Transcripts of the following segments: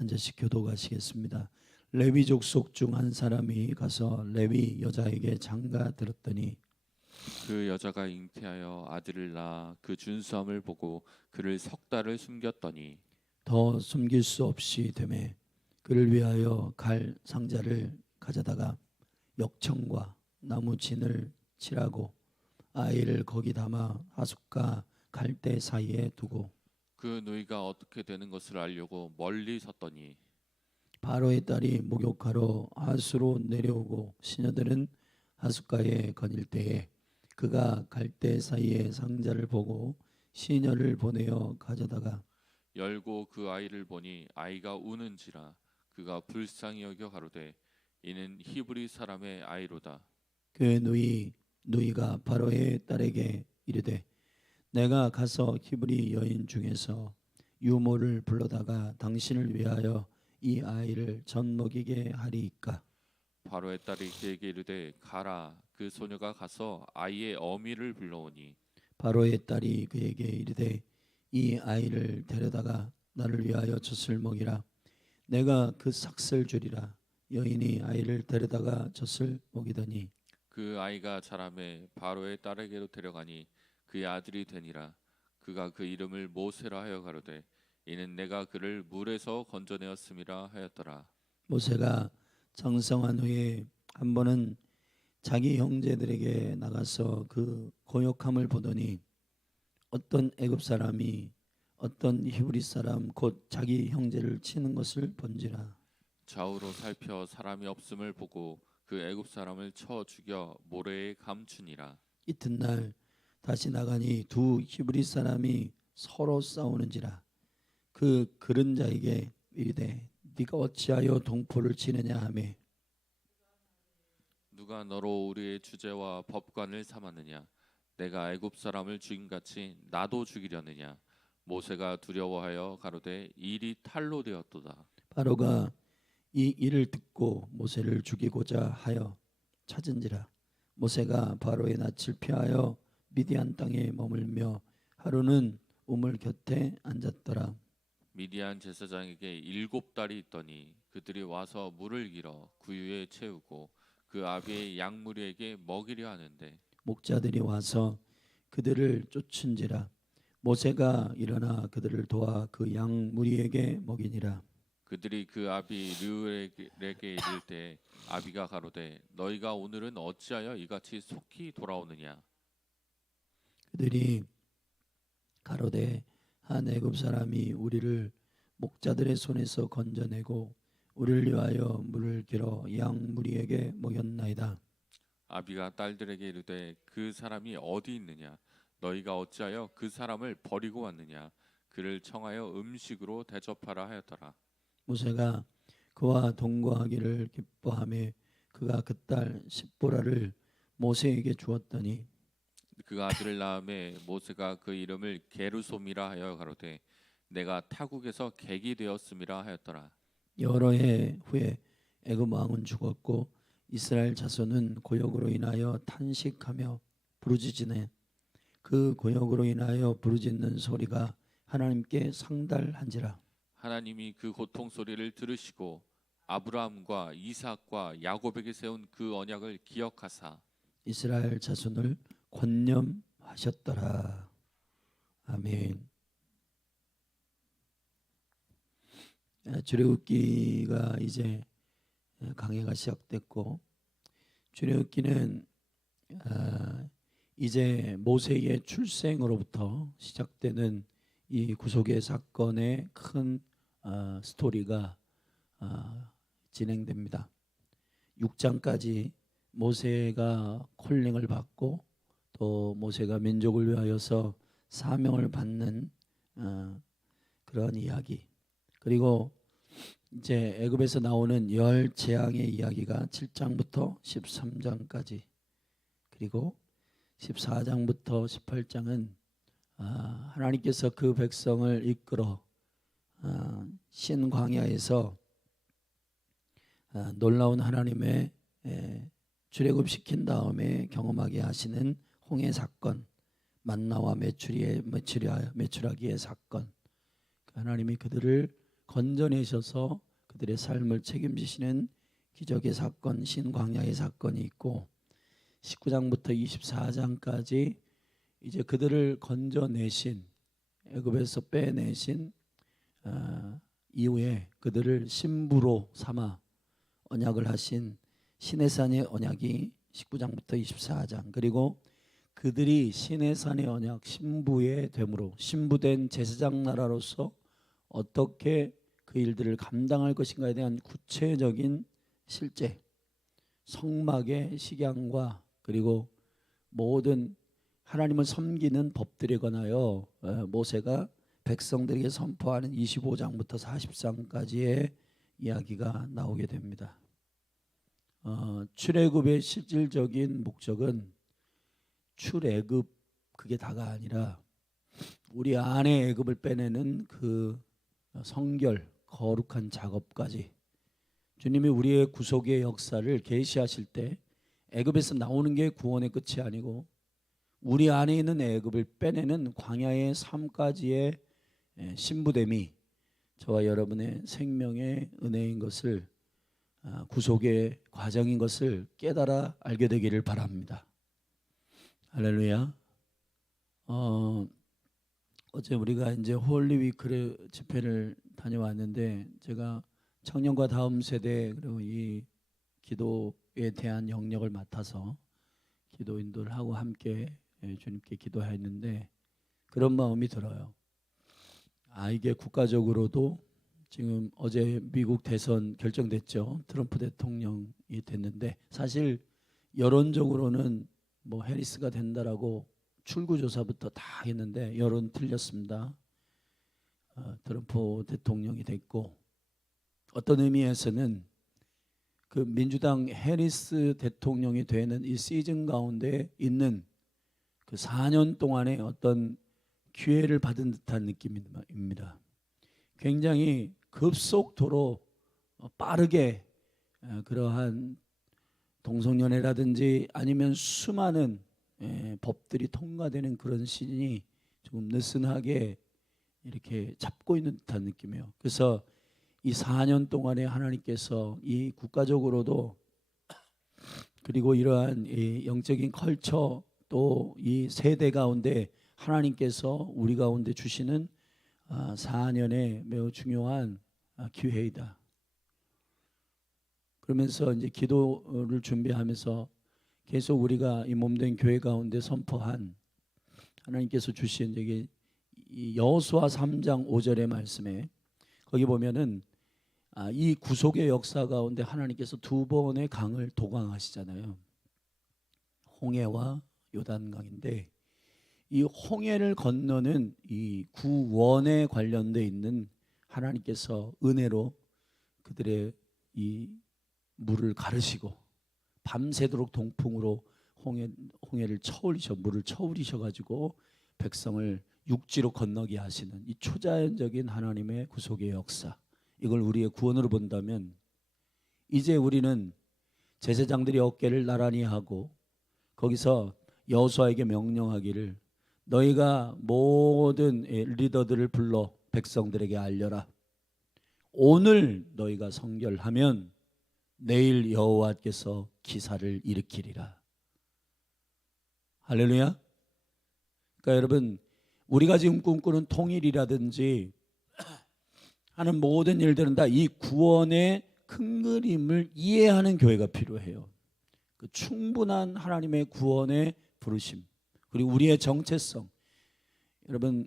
앉으시 교도가시겠습니다. 레위 족속 중 한 사람이 가서 레위 여자에게 장가 들었더니 그 여자가 잉태하여 아들을 낳아 그 준수함을 보고 그를 석 달을 숨겼더니 더 숨길 수 없이 되매 그를 위하여 갈 상자를 가져다가 역청과 나무 진을 칠하고 아이를 거기 담아 하숫과 갈대 사이에 두고 그 누이가 어떻게 되는 것을 알려고 멀리 섰더니 바로의 딸이 목욕하러 하수로 내려오고 시녀들은 하숫가에 거닐 때에 그가 갈대 사이에 상자를 보고 시녀를 보내어 가져다가 열고 그 아이를 보니 아이가 우는지라 그가 불쌍히 여겨 가로되 이는 히브리 사람의 아이로다. 그 누이가 바로의 딸에게 이르되 내가 가서 히브리 여인 중에서 유모를 불러다가 당신을 위하여 이 아이를 젖 먹이게 하리이까. 바로의 딸이 그에게 이르되 가라. 그 소녀가 가서 아이의 어미를 불러오니 바로의 딸이 그에게 이르되 이 아이를 데려다가 나를 위하여 젖을 먹이라. 내가 그 삭슬 주리라. 여인이 아이를 데려다가 젖을 먹이더니 그 아이가 자라매 바로의 딸에게로 데려가니 그의 아들이 되니라. 그가 그 이름을 모세라 하여 가로되 이는 내가 그를 물에서 건져내었음이라 하였더라. 모세가 장성한 후에 한 번은 자기 형제들에게 나가서 그 고역함을 보더니 어떤 애굽 사람이 어떤 히브리 사람 곧 자기 형제를 치는 것을 본지라. 좌우로 살펴 사람이 없음을 보고 그 애굽 사람을 쳐 죽여 모래에 감추니라. 이튿날 다시 나가니 두 히브리 사람이 서로 싸우는지라. 그 그른 자에게 이르되 네가 어찌하여 동포를 치느냐 하매 누가 너로 우리의 주제와 법관을 삼았느냐? 내가 애굽 사람을 죽임같이 나도 죽이려느냐? 모세가 두려워하여 가로되 일이 탈로 되었도다. 바로가 이 일을 듣고 모세를 죽이고자 하여 찾은지라. 모세가 바로의 낯을 피하여 미디안 땅에 머물며 하루는 우물 곁에 앉았더라. 미디안 제사장에게 7달이 있더니 그들이 와서 물을 길어 구유에 채우고 그 아비의 양무리에게 먹이려 하는데 목자들이 와서 그들을 쫓은지라. 모세가 일어나 그들을 도와 그 양 무리에게 먹이니라. 그들이 그 아비 르우엘에게 이를 때 아비가 가로되 너희가 오늘은 어찌하여 이같이 속히 돌아오느냐? 그들이 가로되 한 애굽 사람이 우리를 목자들의 손에서 건져내고 우리를 위하여 물을 길어 양 무리에게 먹였나이다. 아비가 딸들에게 이르되 그 사람이 어디 있느냐? 너희가 어찌하여 그 사람을 버리고 왔느냐? 그를 청하여 음식으로 대접하라 하였더라. 모세가 그와 동거하기를 기뻐하며 그가 그 딸 십보라를 모세에게 주었더니 그 아들을 낳음에 모세가 그 이름을 게르솜이라 하여 가로되 내가 타국에서 객이 되었음이라 하였더라. 여러 해 후에 애굽 왕은 죽었고 이스라엘 자손은 고역으로 인하여 탄식하며 부르짖으네. 그 고역으로 인하여 부르짖는 소리가 하나님께 상달한지라. 하나님이 그 고통 소리를 들으시고 아브라함과 이삭과 야곱에게 세운 그 언약을 기억하사 이스라엘 자손을 권념하셨더라. 아멘. 출애굽기가 이제 강해가 시작됐고 출애굽기는 이제 모세의 출생으로부터 시작되는 이 구속의 사건의 큰 스토리가 진행됩니다. 6장까지 모세가 콜링을 받고 또 모세가 민족을 위하여서 사명을 받는 그런 이야기, 그리고 이제 애굽에서 나오는 열 재앙의 이야기가 7장부터 13장까지, 그리고 14장부터 18장은 하나님께서 그 백성을 이끌어 신광야에서 놀라운 하나님의 출애굽시킨 다음에 경험하게 하시는 홍해 사건, 만나와 메추라기의 사건, 하나님이 그들을 건져내셔서 그들의 삶을 책임지시는 기적의 사건, 신광야의 사건이 있고 19장부터 24장까지 이제 그들을 건져내신 애굽에서 빼내신 이후에 그들을 신부로 삼아 언약을 하신 시내산의 언약이 19장부터 24장, 그리고 그들이 시내산의 언약 신부의 됨으로 신부된 제사장 나라로서 어떻게 그 일들을 감당할 것인가에 대한 구체적인 실제 성막의 식양과 그리고 모든 하나님을 섬기는 법들에 관하여 모세가 백성들에게 선포하는 25장부터 40장까지의 이야기가 나오게 됩니다. 출애굽의 실질적인 목적은 출애굽 그게 다가 아니라 우리 안에 애굽을 빼내는 그 성결 거룩한 작업까지 주님이 우리의 구속의 역사를 계시하실 때 애굽에서 나오는 게 구원의 끝이 아니고 우리 안에 있는 애굽을 빼내는 광야의 삶까지의 신부됨이 저와 여러분의 생명의 은혜인 것을 구속의 과정인 것을 깨달아 알게 되기를 바랍니다. 할렐루야. 어제 우리가 이제 홀리위크 집회를 다녀왔는데 제가 청년과 다음 세대 그리고 이 기도에 대한 영역을 맡아서 기도 인도를 하고 함께 주님께 기도했는데 그런 마음이 들어요. 이게 국가적으로도 지금 어제 미국 대선 결정됐죠. 트럼프 대통령이 됐는데 사실 여론적으로는 뭐 해리스가 된다라고 출구조사부터 다 했는데 여론 틀렸습니다. 트럼프 대통령이 됐고 어떤 의미에서는 그 민주당 해리스 대통령이 되는 이 시즌 가운데 있는 그 4년 동안의 어떤 기회를 받은 듯한 느낌입니다. 굉장히 급속도로 빠르게 그러한 동성연애라든지 아니면 수많은 법들이 통과되는 그런 시즌이 조금 느슨하게 이렇게 잡고 있는 듯한 느낌이에요. 그래서 이 4년 동안에 하나님께서 이 국가적으로도 그리고 이러한 이 영적인 컬처 또 이 세대 가운데 하나님께서 우리 가운데 주시는 4년의 매우 중요한 기회이다. 그러면서 이제 기도를 준비하면서 계속 우리가 이 몸된 교회 가운데 선포한 하나님께서 주신 여기 여호수아 3장 5절의 말씀에 거기 보면은 이 구속의 역사 가운데 하나님께서 두 번의 강을 도강하시잖아요. 홍해와 요단강인데 이 홍해를 건너는 이 구원에 관련돼 있는 하나님께서 은혜로 그들의 이 물을 가르시고 밤새도록 동풍으로 홍해를 물을 쳐올리셔 가지고 백성을 육지로 건너게 하시는 이 초자연적인 하나님의 구속의 역사, 이걸 우리의 구원으로 본다면 이제 우리는 제사장들이 어깨를 나란히 하고 거기서 여호수아에게 명령하기를 너희가 모든 리더들을 불러 백성들에게 알려라. 오늘 너희가 성결하면 내일 여호와께서 기사를 일으키리라. 할렐루야. 그러니까 여러분 우리가 지금 꿈꾸는 통일이라든지 하는 모든 일들은 다 이 구원의 큰 그림을 이해하는 교회가 필요해요. 그 충분한 하나님의 구원의 부르심 그리고 우리의 정체성, 여러분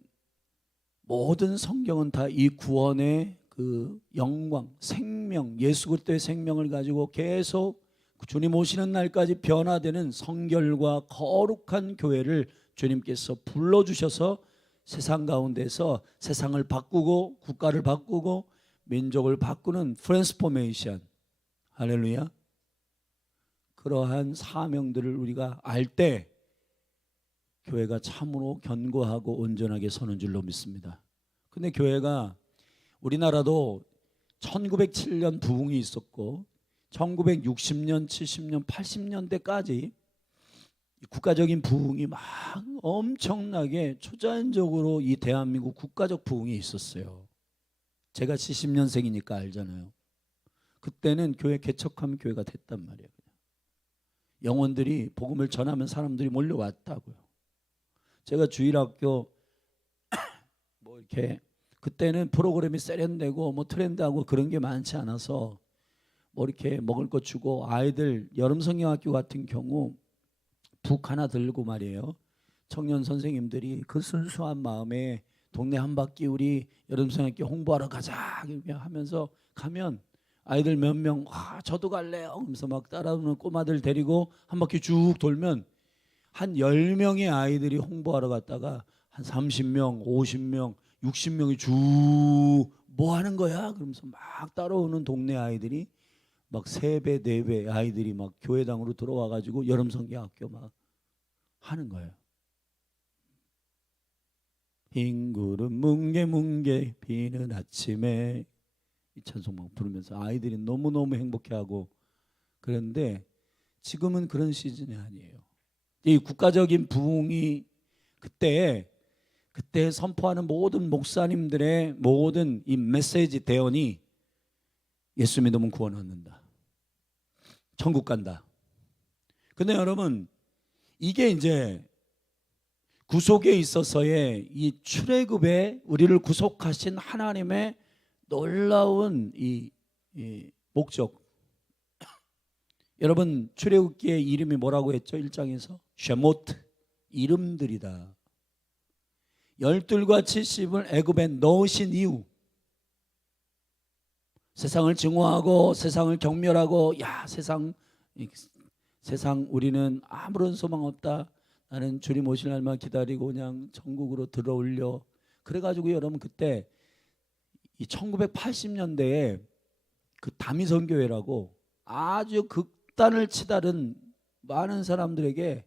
모든 성경은 다 이 구원의 그 영광, 생명, 예수 그리스도의 생명을 가지고 계속 주님 오시는 날까지 변화되는 성결과 거룩한 교회를 주님께서 불러주셔서 세상 가운데서 세상을 바꾸고 국가를 바꾸고 민족을 바꾸는 트랜스포메이션, 할렐루야. 그러한 사명들을 우리가 알 때 교회가 참으로 견고하고 온전하게 서는 줄로 믿습니다. 근데 교회가 우리나라도 1907년 부흥이 있었고 1960년, 70년, 80년대까지 국가적인 부흥이 막 엄청나게 초자연적으로 이 대한민국 국가적 부흥이 있었어요. 제가 70년생이니까 알잖아요. 그때는 교회 개척하면 교회가 됐단 말이에요. 영혼들이 복음을 전하면 사람들이 몰려왔다고요. 제가 주일학교 뭐 이렇게 그때는 프로그램이 세련되고 뭐 트렌드하고 그런 게 많지 않아서 뭐 이렇게 먹을 거 주고 아이들 여름 성경학교 같은 경우 북 하나 들고 말이에요. 청년 선생님들이 그 순수한 마음에 동네 한 바퀴 우리 여름 성경학교 홍보하러 가자 하면서 가면 아이들 몇 명 저도 갈래요 하면서 막 따라오는 꼬마들 데리고 한 바퀴 쭉 돌면 한 10명의 아이들이 홍보하러 갔다가 한 30명, 50명, 60명이 쭉 뭐 하는 거야? 그러면서 막 따라오는 동네 아이들이 막 3배, 4배 아이들이 막 교회당으로 들어와 가지고 여름 성경학교 막 하는 거예요. 흰 구름 뭉게뭉게 비는 아침에 이 찬송 막 부르면서 아이들이 너무너무 행복해하고 그런데 지금은 그런 시즌이 아니에요. 이 국가적인 부흥이 그때 선포하는 모든 목사님들의 모든 이 메시지 대언이 예수 믿으면 구원 얻는다. 천국 간다. 근데 여러분 이게 이제 구속에 있어서의 이 출애굽에 우리를 구속하신 하나님의 놀라운 이 목적. 여러분 출애굽기의 이름이 뭐라고 했죠? 1장에서 쉐모트 이름들이다. 12과 70을 애굽에 넣으신 이유 세상을 증오하고 세상을 경멸하고 세상 우리는 아무런 소망 없다. 나는 주님 오실 날만 기다리고 그냥 천국으로 들어올려. 그래가지고 여러분 그때 이 1980년대에 그 다미선교회라고 아주 극단을 치달은 많은 사람들에게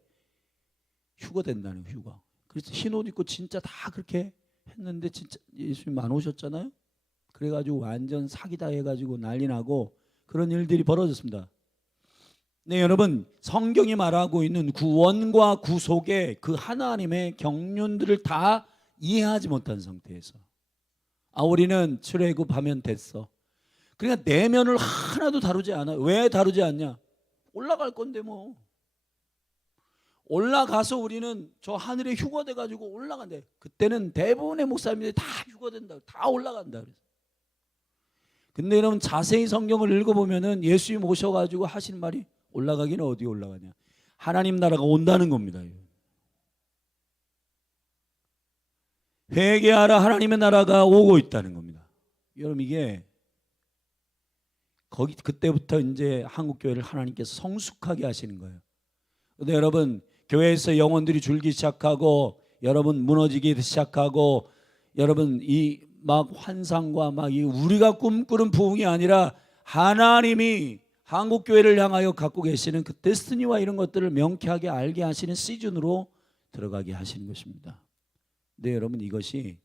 휴거된다는 휴거. 그래서 흰 옷 입고 진짜 다 그렇게 했는데 진짜 예수님 안 오셨잖아요. 그래가지고 완전 사기다 해가지고 난리 나고 그런 일들이 벌어졌습니다. 네, 여러분 성경이 말하고 있는 구원과 구속의 그 하나님의 경륜들을 다 이해하지 못한 상태에서 우리는 출애굽하면 됐어. 그러니까 내면을 하나도 다루지 않아요. 왜 다루지 않냐? 올라갈 건데 뭐. 올라가서 우리는 저 하늘에 휴거돼 가지고 올라간대. 그때는 대부분의 목사님들이 다 휴거된다. 다 올라간다. 근데 여러분 자세히 성경을 읽어보면은 예수님 오셔가지고 하신 말이 올라가기는 어디 올라가냐? 하나님 나라가 온다는 겁니다. 회개하라 하나님의 나라가 오고 있다는 겁니다. 여러분 이게 그때부터 이제 한국 교회를 하나님께서 성숙하게 하시는 거예요. 근데 여러분 교회에서 영혼들이 줄기 시작하고 여러분 무너지기 시작하고 여러분 이 막 환상과 막 이 우리가 꿈꾸는 부흥이 아니라 하나님이 한국 교회를 향하여 갖고 계시는 그 데스티니와 이런 것들을 명쾌하게 알게 하시는 시즌으로 들어가게 하시는 것입니다. 근데 여러분 이것이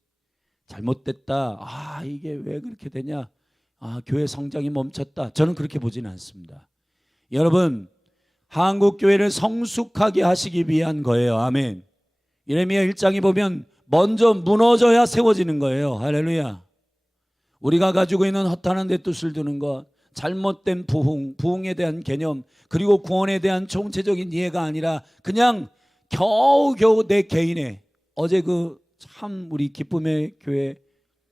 잘못됐다. 이게 왜 그렇게 되냐? 교회 성장이 멈췄다. 저는 그렇게 보지는 않습니다. 여러분 한국 교회를 성숙하게 하시기 위한 거예요. 아멘. 예레미야 1장에 보면 먼저 무너져야 세워지는 거예요. 할렐루야. 우리가 가지고 있는 허탄한 데 뜻을 두는 것, 잘못된 부흥에 대한 개념, 그리고 구원에 대한 총체적인 이해가 아니라 그냥 겨우겨우 내 개인의 어제 참 우리 기쁨의 교회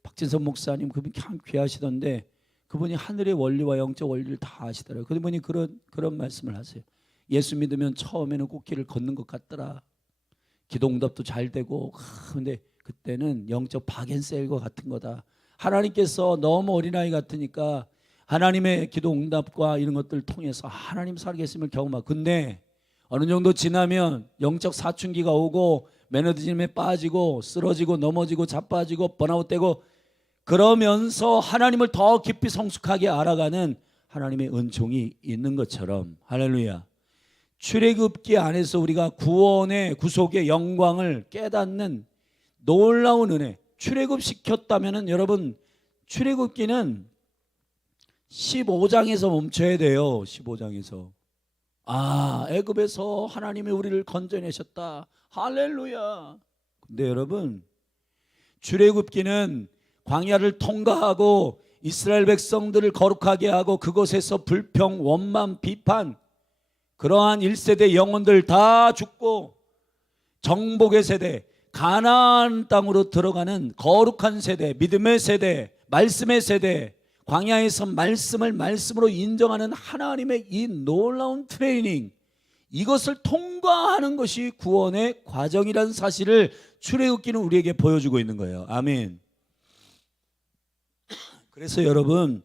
박진선 목사님 그분 참 귀하시던데 그분이 하늘의 원리와 영적 원리를 다 아시더라고요. 그분이 그런 말씀을 하세요. 예수 믿으면 처음에는 꽃길을 걷는 것 같더라. 기도응답도 잘 되고 근데 그때는 영적 박앤셀과 같은 거다. 하나님께서 너무 어린아이 같으니까 하나님의 기도응답과 이런 것들을 통해서 하나님 살아계심을 경험하고 근데 어느 정도 지나면 영적 사춘기가 오고 매너리즘에 빠지고 쓰러지고 넘어지고 자빠지고 번아웃되고 그러면서 하나님을 더 깊이 성숙하게 알아가는 하나님의 은총이 있는 것처럼 할렐루야. 출애굽기 안에서 우리가 구원의 구속의 영광을 깨닫는 놀라운 은혜. 출애굽시켰다면은 여러분 출애굽기는 15장에서 멈춰야 돼요. 15장에서 애굽에서 하나님이 우리를 건져내셨다. 할렐루야. 근데 여러분 출애굽기는 광야를 통과하고 이스라엘 백성들을 거룩하게 하고 그곳에서 불평, 원망, 비판, 그러한 1세대 영혼들 다 죽고 정복의 세대, 가나안 땅으로 들어가는 거룩한 세대, 믿음의 세대, 말씀의 세대, 광야에서 말씀을 말씀으로 인정하는 하나님의 이 놀라운 트레이닝, 이것을 통과하는 것이 구원의 과정이라는 사실을 출애굽기는 우리에게 보여주고 있는 거예요. 아멘. 그래서 여러분,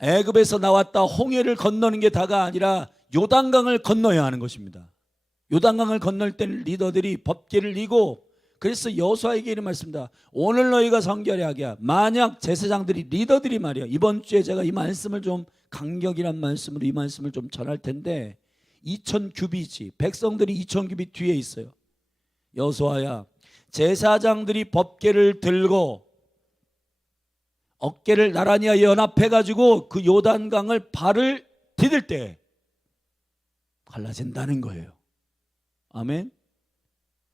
애굽에서 나왔다 홍해를 건너는 게 다가 아니라 요단강을 건너야 하는 것입니다. 요단강을 건널 때는 리더들이 법궤를 이고, 그래서 여호수아에게 이런 말씀입니다. 오늘 너희가 성결히 하게. 만약 제사장들이, 리더들이 말이야, 이번 주에 제가 이 말씀을 좀 간격이란 말씀으로 이 말씀을 좀 전할 텐데, 2000규빗이, 백성들이 2000규빗 뒤에 있어요. 여호수아야, 제사장들이 법궤를 들고 어깨를 나란히 연합해 가지고 그 요단강을 발을 디딜 때 갈라진다는 거예요. 아멘.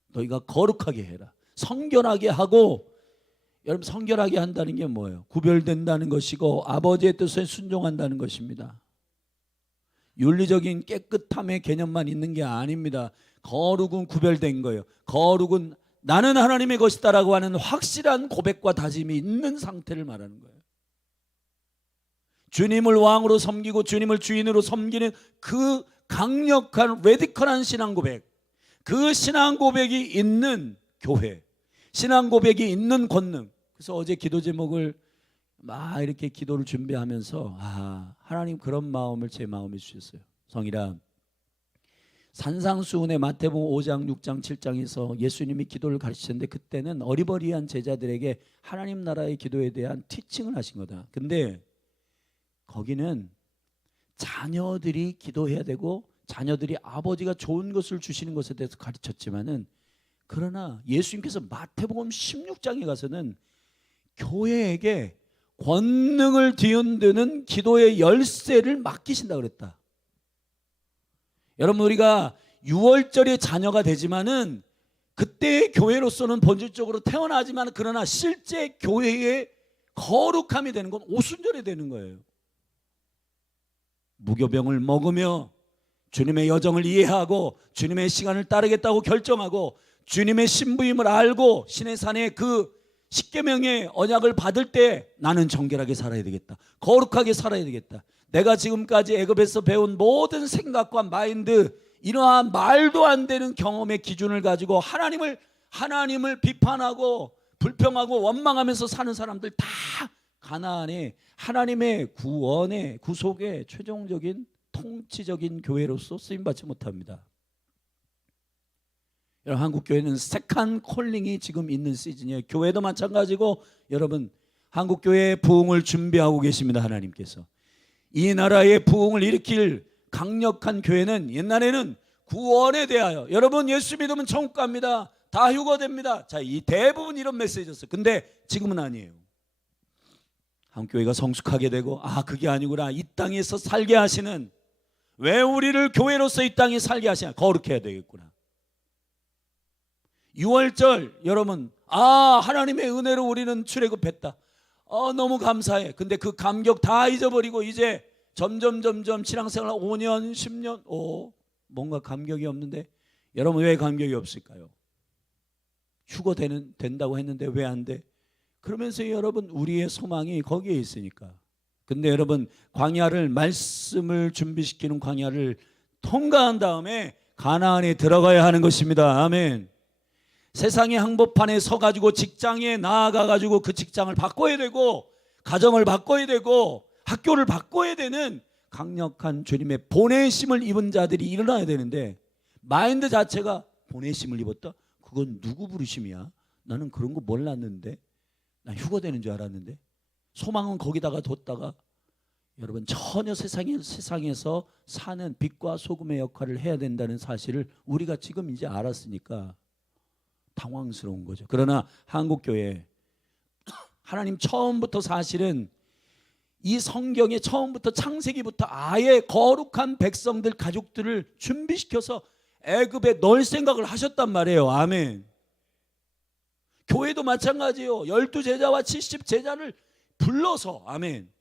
너희가 거룩하게 해라. 성결하게 하고, 여러분 성결하게 한다는 게 뭐예요? 구별된다는 것이고 아버지의 뜻에 순종한다는 것입니다. 윤리적인 깨끗함의 개념만 있는 게 아닙니다. 거룩은 구별된 거예요. 거룩은 나는 하나님의 것이다라고 하는 확실한 고백과 다짐이 있는 상태를 말하는 거예요. 주님을 왕으로 섬기고 주님을 주인으로 섬기는 그 강력한 레디컬한 신앙 고백, 그 신앙 고백이 있는 교회, 신앙 고백이 있는 권능. 그래서 어제 기도 제목을 막 이렇게 기도를 준비하면서 하나님 그런 마음을 제 마음에 주셨어요. 성이라, 산상수훈의 마태복음 5장, 6장, 7장에서 예수님이 기도를 가르치셨는데 그때는 어리버리한 제자들에게 하나님 나라의 기도에 대한 티칭을 하신 거다. 근데 거기는 자녀들이 기도해야 되고 자녀들이 아버지가 좋은 것을 주시는 것에 대해서 가르쳤지만은, 그러나 예수님께서 마태복음 16장에 가서는 교회에게 권능을 뒤흔드는 기도의 열쇠를 맡기신다 그랬다. 여러분, 우리가 6월절에 자녀가 되지만은 그때의 교회로서는 본질적으로 태어나지만, 그러나 실제 교회의 거룩함이 되는 건 오순절에 되는 거예요. 무교병을 먹으며 주님의 여정을 이해하고 주님의 시간을 따르겠다고 결정하고 주님의 신부임을 알고 신의 산에 그 십계명의 언약을 받을 때 나는 정결하게 살아야 되겠다, 거룩하게 살아야 되겠다. 내가 지금까지 애굽에서 배운 모든 생각과 마인드, 이러한 말도 안 되는 경험의 기준을 가지고 하나님을 비판하고 불평하고 원망하면서 사는 사람들 다 가나안에 하나님의 구원의 구속의 최종적인 통치적인 교회로서 쓰임받지 못합니다. 여러분, 한국 교회는 세컨 콜링이 지금 있는 시즌이에요. 교회도 마찬가지고 여러분, 한국 교회의 부흥을 준비하고 계십니다. 하나님께서 이 나라의 부흥을 일으킬 강력한 교회는, 옛날에는 구원에 대하여 여러분 예수 믿으면 천국 갑니다, 다 휴거됩니다. 자, 이 대부분 이런 메시지였어요. 근데 지금은 아니에요. 한국교회가 성숙하게 되고 그게 아니구나, 이 땅에서 살게 하시는, 왜 우리를 교회로서 이 땅에 살게 하시냐, 거룩해야 되겠구나. 6월절 여러분, 하나님의 은혜로 우리는 출애굽했다, 너무 감사해. 근데 그 감격 다 잊어버리고 이제 점점 신앙생활 5년 10년 뭔가 감격이 없는데, 여러분 왜 감격이 없을까요? 휴거 된다고 했는데 왜 안 돼? 그러면서 여러분, 우리의 소망이 거기에 있으니까. 근데 여러분, 광야를, 말씀을 준비시키는 광야를 통과한 다음에 가나안에 들어가야 하는 것입니다. 아멘. 세상의 항복판에 서가지고 직장에 나아가가지고 그 직장을 바꿔야 되고 가정을 바꿔야 되고 학교를 바꿔야 되는 강력한 주님의 보내심을 입은 자들이 일어나야 되는데, 마인드 자체가 보내심을 입었다? 그건 누구 부르심이야? 나는 그런 거 몰랐는데, 나 휴거되는 줄 알았는데. 소망은 거기다가 뒀다가 여러분, 전혀 세상에서 사는 빛과 소금의 역할을 해야 된다는 사실을 우리가 지금 이제 알았으니까 당황스러운 거죠. 그러나 한국교회, 하나님 처음부터 사실은 이 성경의 처음부터 창세기부터 아예 거룩한 백성들, 가족들을 준비시켜서 애굽에 넣을 생각을 하셨단 말이에요. 아멘. 교회도 마찬가지예요. 12제자와 70제자를 불러서, 아멘,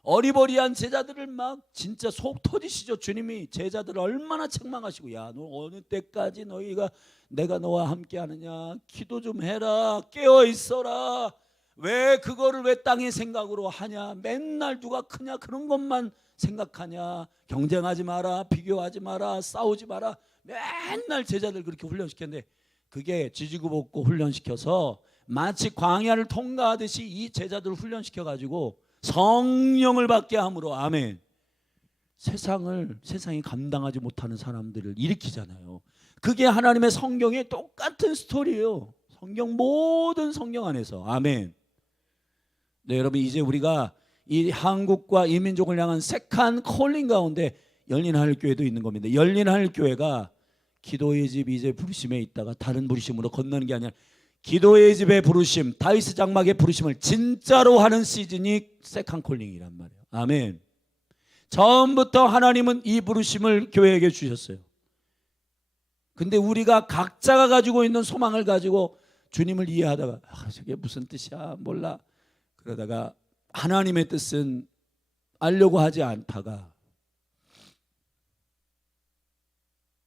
어리버리한 제자들을 막 진짜 속 터지시죠. 주님이 제자들을 얼마나 책망하시고, 야, 너 어느 때까지 너희가 내가 너와 함께 하느냐, 기도 좀 해라, 깨어 있어라, 왜 그거를 왜 땅의 생각으로 하냐, 맨날 누가 크냐 그런 것만 생각하냐, 경쟁하지 마라, 비교하지 마라, 싸우지 마라, 맨날 제자들 그렇게 훈련시켰는데, 그게 지지고 볶고 훈련시켜서 마치 광야를 통과하듯이 이 제자들을 훈련시켜가지고 성령을 받게 함으로, 아멘, 세상이 감당하지 못하는 사람들을 일으키잖아요. 그게 하나님의 성경의 똑같은 스토리예요. 모든 성경 안에서, 아멘. 네, 여러분, 이제 우리가 이 한국과 이 민족을 향한 세컨 콜링 가운데 열린 하늘교회도 있는 겁니다. 열린 하늘교회가 기도의 집 이제 부르심에 있다가 다른 부르심으로 건너는 게 아니라, 기도의 집의 부르심, 다윗 장막의 부르심을 진짜로 하는 시즌이 세컨 콜링이란 말이에요. 아멘. 처음부터 하나님은 이 부르심을 교회에게 주셨어요. 근데 우리가 각자가 가지고 있는 소망을 가지고 주님을 이해하다가, 저게 무슨 뜻이야 몰라, 그러다가 하나님의 뜻은 알려고 하지 않다가,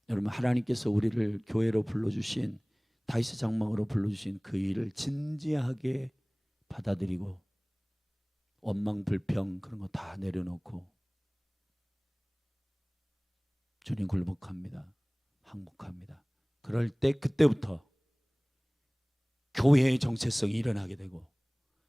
여러분, 하나님께서 우리를 교회로 불러주신, 다윗 장막으로 불러주신 그 일을 진지하게 받아들이고 원망 불평 그런 거 다 내려놓고 주님 굴복합니다, 항복합니다. 그럴 때 그때부터 교회의 정체성이 일어나게 되고,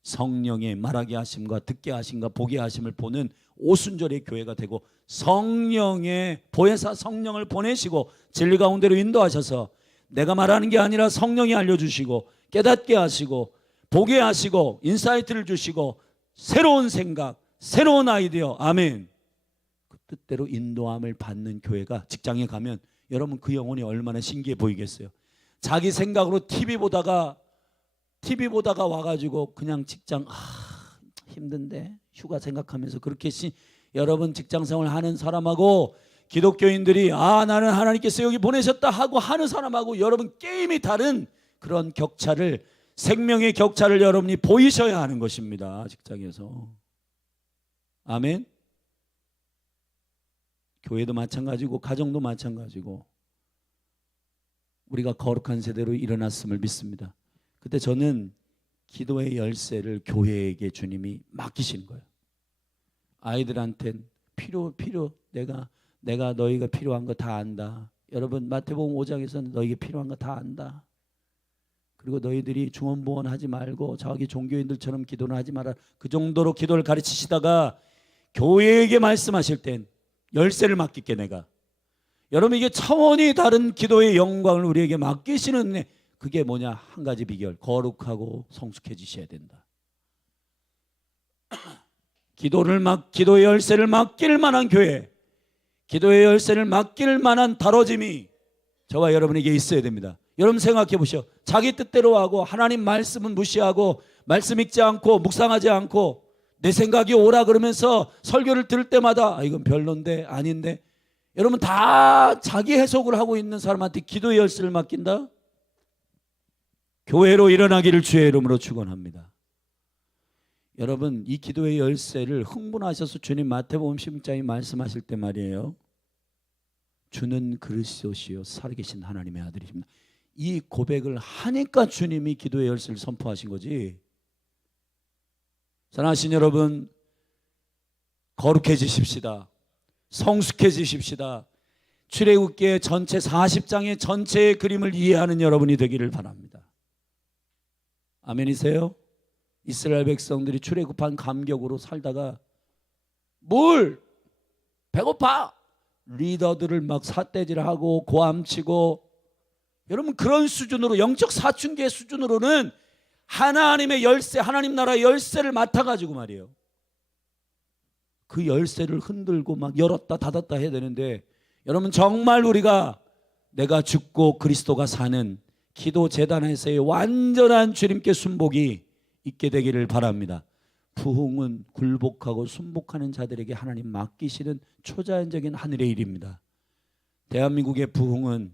성령의 말하게 하심과 듣게 하심과 보게 하심을 보는 오순절의 교회가 되고, 성령의 보혜사 성령을 보내시고 진리 가운데로 인도하셔서 내가 말하는 게 아니라 성령이 알려주시고 깨닫게 하시고 보게 하시고 인사이트를 주시고 새로운 생각, 새로운 아이디어, 아멘, 그 뜻대로 인도함을 받는 교회가 직장에 가면 여러분 그 영혼이 얼마나 신기해 보이겠어요. 자기 생각으로 TV 보다가 와가지고 그냥 직장 힘든데 휴가 생각하면서 그렇게 여러분 직장생활 하는 사람하고 기독교인들이 나는 하나님께서 여기 보내셨다 하고 하는 사람하고 여러분 게임이 다른 그런 격차를, 생명의 격차를 여러분이 보이셔야 하는 것입니다. 직장에서. 아멘. 교회도 마찬가지고 가정도 마찬가지고 우리가 거룩한 세대로 일어났음을 믿습니다. 그때 저는 기도의 열쇠를 교회에게 주님이 맡기시는 거예요. 아이들한텐 필요 내가 너희가 필요한 거 다 안다. 여러분 마태복음 5장에서는 너희가 필요한 거 다 안다. 그리고 너희들이 중언부언 하지 말고 저기 종교인들처럼 기도는 하지 마라. 그 정도로 기도를 가르치시다가 교회에게 말씀하실 땐 열쇠를 맡길게 내가. 여러분 이게 차원이 다른 기도의 영광을 우리에게 맡기시는 은혜. 그게 뭐냐? 한 가지 비결. 거룩하고 성숙해지셔야 된다. 기도의 열쇠를 맡길 만한 교회, 기도의 열쇠를 맡길 만한 다뤄짐이 저와 여러분에게 있어야 됩니다. 여러분 생각해 보시오. 자기 뜻대로 하고 하나님 말씀은 무시하고 말씀 읽지 않고 묵상하지 않고 내 생각이 오라 그러면서 설교를 들을 때마다 이건 별론데 아닌데, 여러분 다 자기 해석을 하고 있는 사람한테 기도의 열쇠를 맡긴다? 교회로 일어나기를 주의 이름으로 축원합니다. 여러분 이 기도의 열쇠를 흥분하셔서 주님 마태복음 16장에 말씀하실 때 말이에요. 주는 그리스도시요 살아계신 하나님의 아들이십니다. 이 고백을 하니까 주님이 기도의 열쇠를 선포하신 거지. 사랑하신 여러분, 거룩해지십시다. 성숙해지십시다. 출애굽기의 전체 40장의 전체의 그림을 이해하는 여러분이 되기를 바랍니다. 아멘이세요? 이스라엘 백성들이 출애굽한 감격으로 살다가 배고파 리더들을 막 삿대질하고 고함치고, 여러분 그런 수준으로 영적 사춘기의 수준으로는 하나님의 열쇠, 하나님 나라의 열쇠를 맡아가지고 말이에요. 그 열쇠를 흔들고 막 열었다 닫았다 해야 되는데, 여러분 정말 우리가 내가 죽고 그리스도가 사는 기도 재단에서의 완전한 주님께 순복이 있게 되기를 바랍니다. 부흥은 굴복하고 순복하는 자들에게 하나님 맡기시는 초자연적인 하늘의 일입니다. 대한민국의 부흥은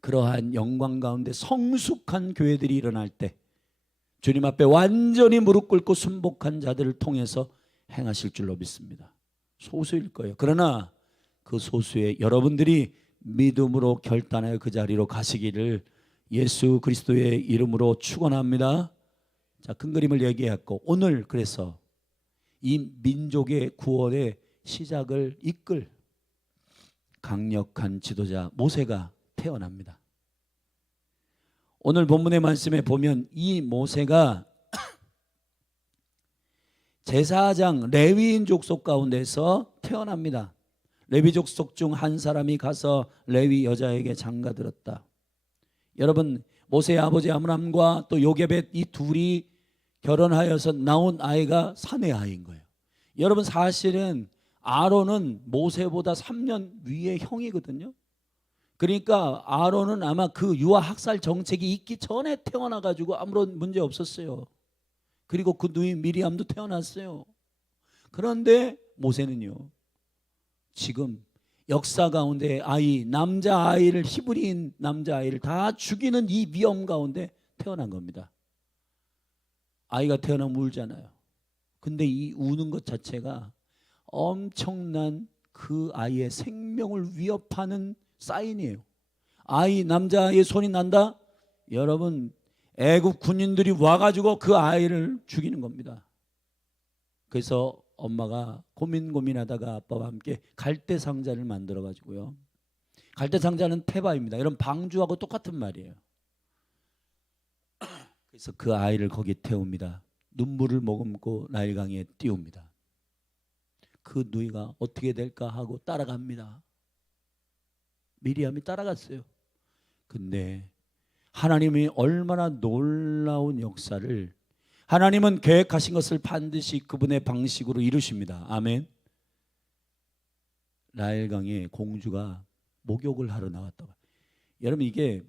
그러한 영광 가운데 성숙한 교회들이 일어날 때 주님 앞에 완전히 무릎 꿇고 순복한 자들을 통해서 행하실 줄로 믿습니다. 소수일 거예요. 그러나 그 소수의 여러분들이 믿음으로 결단하여 그 자리로 가시기를 예수 그리스도의 이름으로 축원합니다. 자, 큰 그림을 얘기했고, 오늘 그래서 이 민족의 구원의 시작을 이끌 강력한 지도자 모세가 태어납니다. 오늘 본문의 말씀에 보면 이 모세가 제사장 레위인 족속 가운데서 태어납니다. 레위 족속 중 한 사람이 가서 레위 여자에게 장가들었다. 여러분, 모세의 아버지 아므람과 또 요게벳 이 둘이 결혼하여서 나온 아이가 사내 아이인 거예요. 여러분, 사실은 아론은 모세보다 3년 위의 형이거든요. 그러니까 아론은 아마 그 유아 학살 정책이 있기 전에 태어나 가지고 아무런 문제 없었어요. 그리고 그 누이 미리암도 태어났어요. 그런데 모세는요, 지금 역사 가운데 아이, 남자아이를, 히브리인 남자아이를 다 죽이는 이 위험 가운데 태어난 겁니다. 아이가 태어나면 울잖아요. 근데 이 우는 것 자체가 엄청난 그 아이의 생명을 위협하는 사인이에요. 아이, 남자아이의 손이 난다? 여러분, 애국 군인들이 와가지고 그 아이를 죽이는 겁니다. 그래서 엄마가 고민하다가 아빠와 함께 갈대 상자를 만들어 가지고요. 갈대 상자는 테바입니다. 이런 방주하고 똑같은 말이에요. 그래서 그 아이를 거기 태웁니다. 눈물을 머금고 나일강에 띄웁니다. 그 누이가 어떻게 될까 하고 따라갑니다. 미리암이 따라갔어요. 근데 하나님이 얼마나 놀라운 역사를, 하나님은 계획하신 것을 반드시 그분의 방식으로 이루십니다. 아멘. 나일강에 공주가 목욕을 하러 나왔다고. 여러분, 이게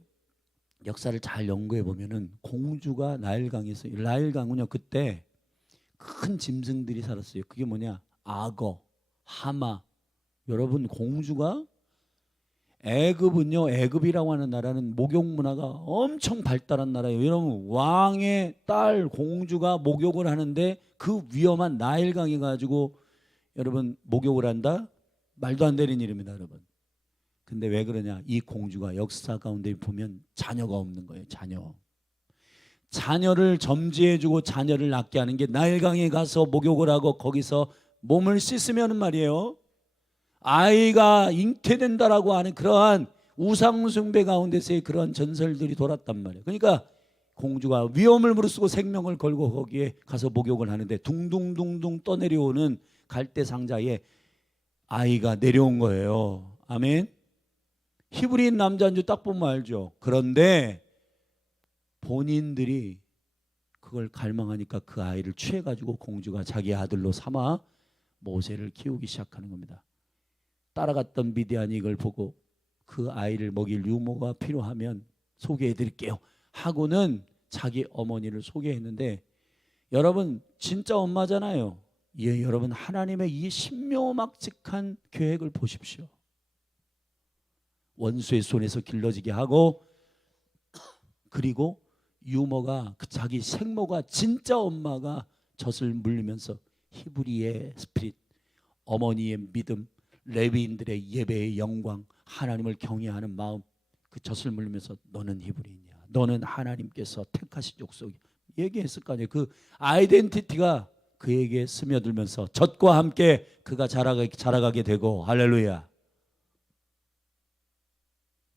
역사를 잘 연구해 보면은 공주가 나일강에서, 나일강은요 그때 큰 짐승들이 살았어요. 그게 뭐냐? 악어, 하마. 여러분, 공주가, 애굽은요, 애굽이라고 하는 나라는 목욕 문화가 엄청 발달한 나라예요. 여러분, 왕의 딸 공주가 목욕을 하는데 그 위험한 나일강에 가지고 여러분 목욕을 한다? 말도 안 되는 일입니다, 여러분. 근데 왜 그러냐? 이 공주가 역사 가운데 보면 자녀가 없는 거예요. 자녀를 점지해주고 자녀를 낳게 하는 게 나일강에 가서 목욕을 하고 거기서 몸을 씻으면 말이에요, 아이가 잉태된다라고 하는 그러한 우상숭배 가운데서의 그러한 전설들이 돌았단 말이에요. 그러니까 공주가 위험을 무릅쓰고 생명을 걸고 거기에 가서 목욕을 하는데 둥둥둥둥 떠내려오는 갈대 상자에 아이가 내려온 거예요. 아멘. 히브리인 남자인 줄 딱 보면 알죠. 그런데 본인들이 그걸 갈망하니까 그 아이를 취해가지고 공주가 자기 아들로 삼아 모세를 키우기 시작하는 겁니다. 따라갔던 미디안이 이걸 보고 그 아이를 먹일 유모가 필요하면 소개해 드릴게요 하고는 자기 어머니를 소개했는데, 여러분 진짜 엄마잖아요. 예, 여러분, 하나님의 이 신묘막측한 계획을 보십시오. 원수의 손에서 길러지게 하고, 그리고 유모가, 그 자기 생모가, 진짜 엄마가 젖을 물리면서 히브리의 스피릿, 어머니의 믿음, 레위인들의 예배의 영광, 하나님을 경외하는 마음, 그 젖을 물리면서 너는 히브리인이야, 너는 하나님께서 택하신 족속이야 얘기했을 거 아니에요. 그 아이덴티티가 그에게 스며들면서 젖과 함께 그가 자라가게 되고, 할렐루야.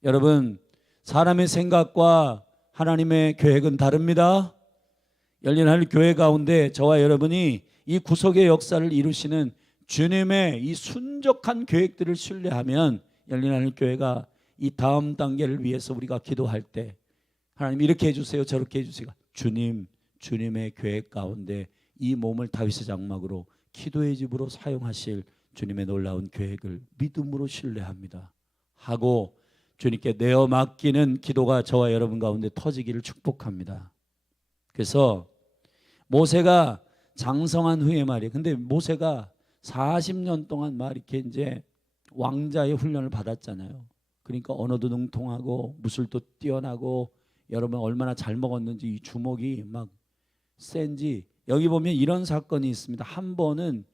여러분, 사람의 생각과 하나님의 계획은 다릅니다. 열린 하늘 교회 가운데 저와 여러분이 이 구속의 역사를 이루시는 주님의 이 순적한 계획들을 신뢰하면 열린 하늘 교회가 이 다음 단계를 위해서 우리가 기도할 때 하나님 이렇게 해주세요, 저렇게 해주세요. 주님의 계획 가운데 이 몸을 다윗의 장막으로 기도의 집으로 사용하실 주님의 놀라운 계획을 믿음으로 신뢰합니다 하고 주님께 내어 맡기는 기도가 저와 여러분 가운데 터지기를 축복합니다. 그래서 모세가 장성한 후에 말이에요. 근데 모세가 40년 동안 막 이렇게 이제 왕자의 훈련을 받았잖아요. 그러니까 언어도 능통하고 무술도 뛰어나고 여러분 얼마나 잘 먹었는지 이 주먹이 막 센지. 여기 보면 이런 사건이 있습니다. 한 번은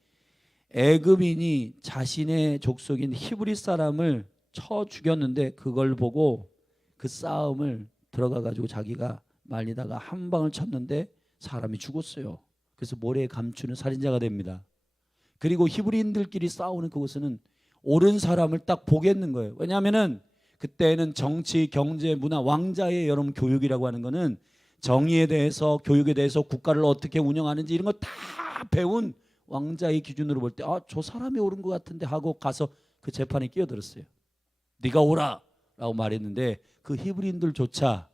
애굽인이 자신의 족속인 히브리 사람을 쳐 죽였는데 그걸 보고 그 싸움을 들어가 가지고 자기가 말리다가 한 방을 쳤는데 사람이 죽었어요. 그래서 모래에 감추는 살인자가 됩니다. 그리고 히브리인들끼리 싸우는 그곳에는 옳은 사람을 딱 보겠는 거예요. 왜냐하면은 그때는 정치, 경제, 문화, 왕자의 여러분 교육이라고 하는 거는 정의에 대해서, 교육에 대해서, 국가를 어떻게 운영하는지 이런 거 다 배운 왕자의 기준으로 볼 때 저 사람이 옳은 것 같은데 하고 가서 그 재판에 끼어들었어요. 네가 오라 라고 말했는데 그 히브리인들조차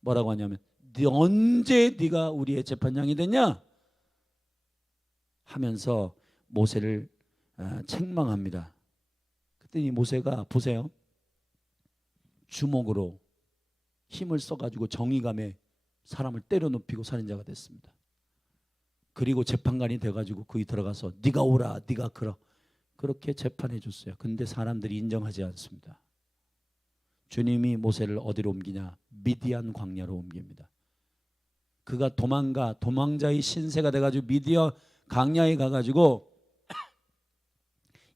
뭐라고 하냐면 언제 네가 우리의 재판장이 됐냐 하면서 모세를 책망합니다. 그랬더니 모세가 보세요. 주먹으로 힘을 써가지고 정의감에 사람을 때려 눕히고 살인자가 됐습니다. 그리고 재판관이 돼가지고 거기 들어가서 네가 오라, 네가 그렇게 재판해 줬어요. 근데 사람들이 인정하지 않습니다. 주님이 모세를 어디로 옮기냐? 미디안 광야로 옮깁니다. 그가 도망자의 신세가 돼가지고 미디안 광야에 가가지고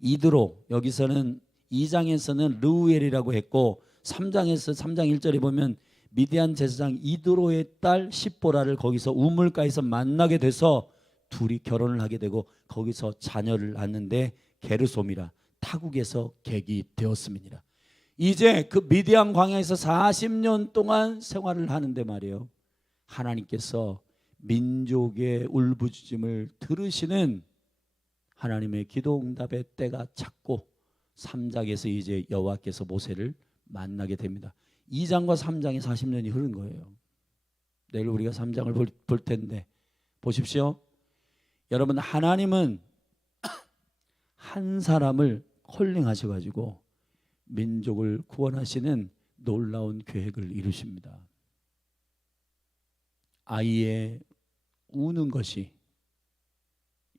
이드로, 여기서는 2장에서는 르우엘이라고 했고 3장 1절에 보면 미디안 제사장 이드로의 딸 십보라를 거기서 우물가에서 만나게 돼서 둘이 결혼을 하게 되고 거기서 자녀를 낳는데 게르솜이라 타국에서 객이 되었음이니라. 이제 그 미디안 광야에서 40년 동안 생활을 하는데 말이에요. 하나님께서 민족의 울부짖음을 들으시는 하나님의 기도 응답의 때가 찼고 3장에서 이제 여호와께서 모세를 만나게 됩니다. 2장과 3장에 40년이 흐른 거예요. 내일 우리가 3장을 볼 텐데 보십시오. 여러분, 하나님은 한 사람을 콜링하셔가지고 민족을 구원하시는 놀라운 계획을 이루십니다. 아이의 우는 것이,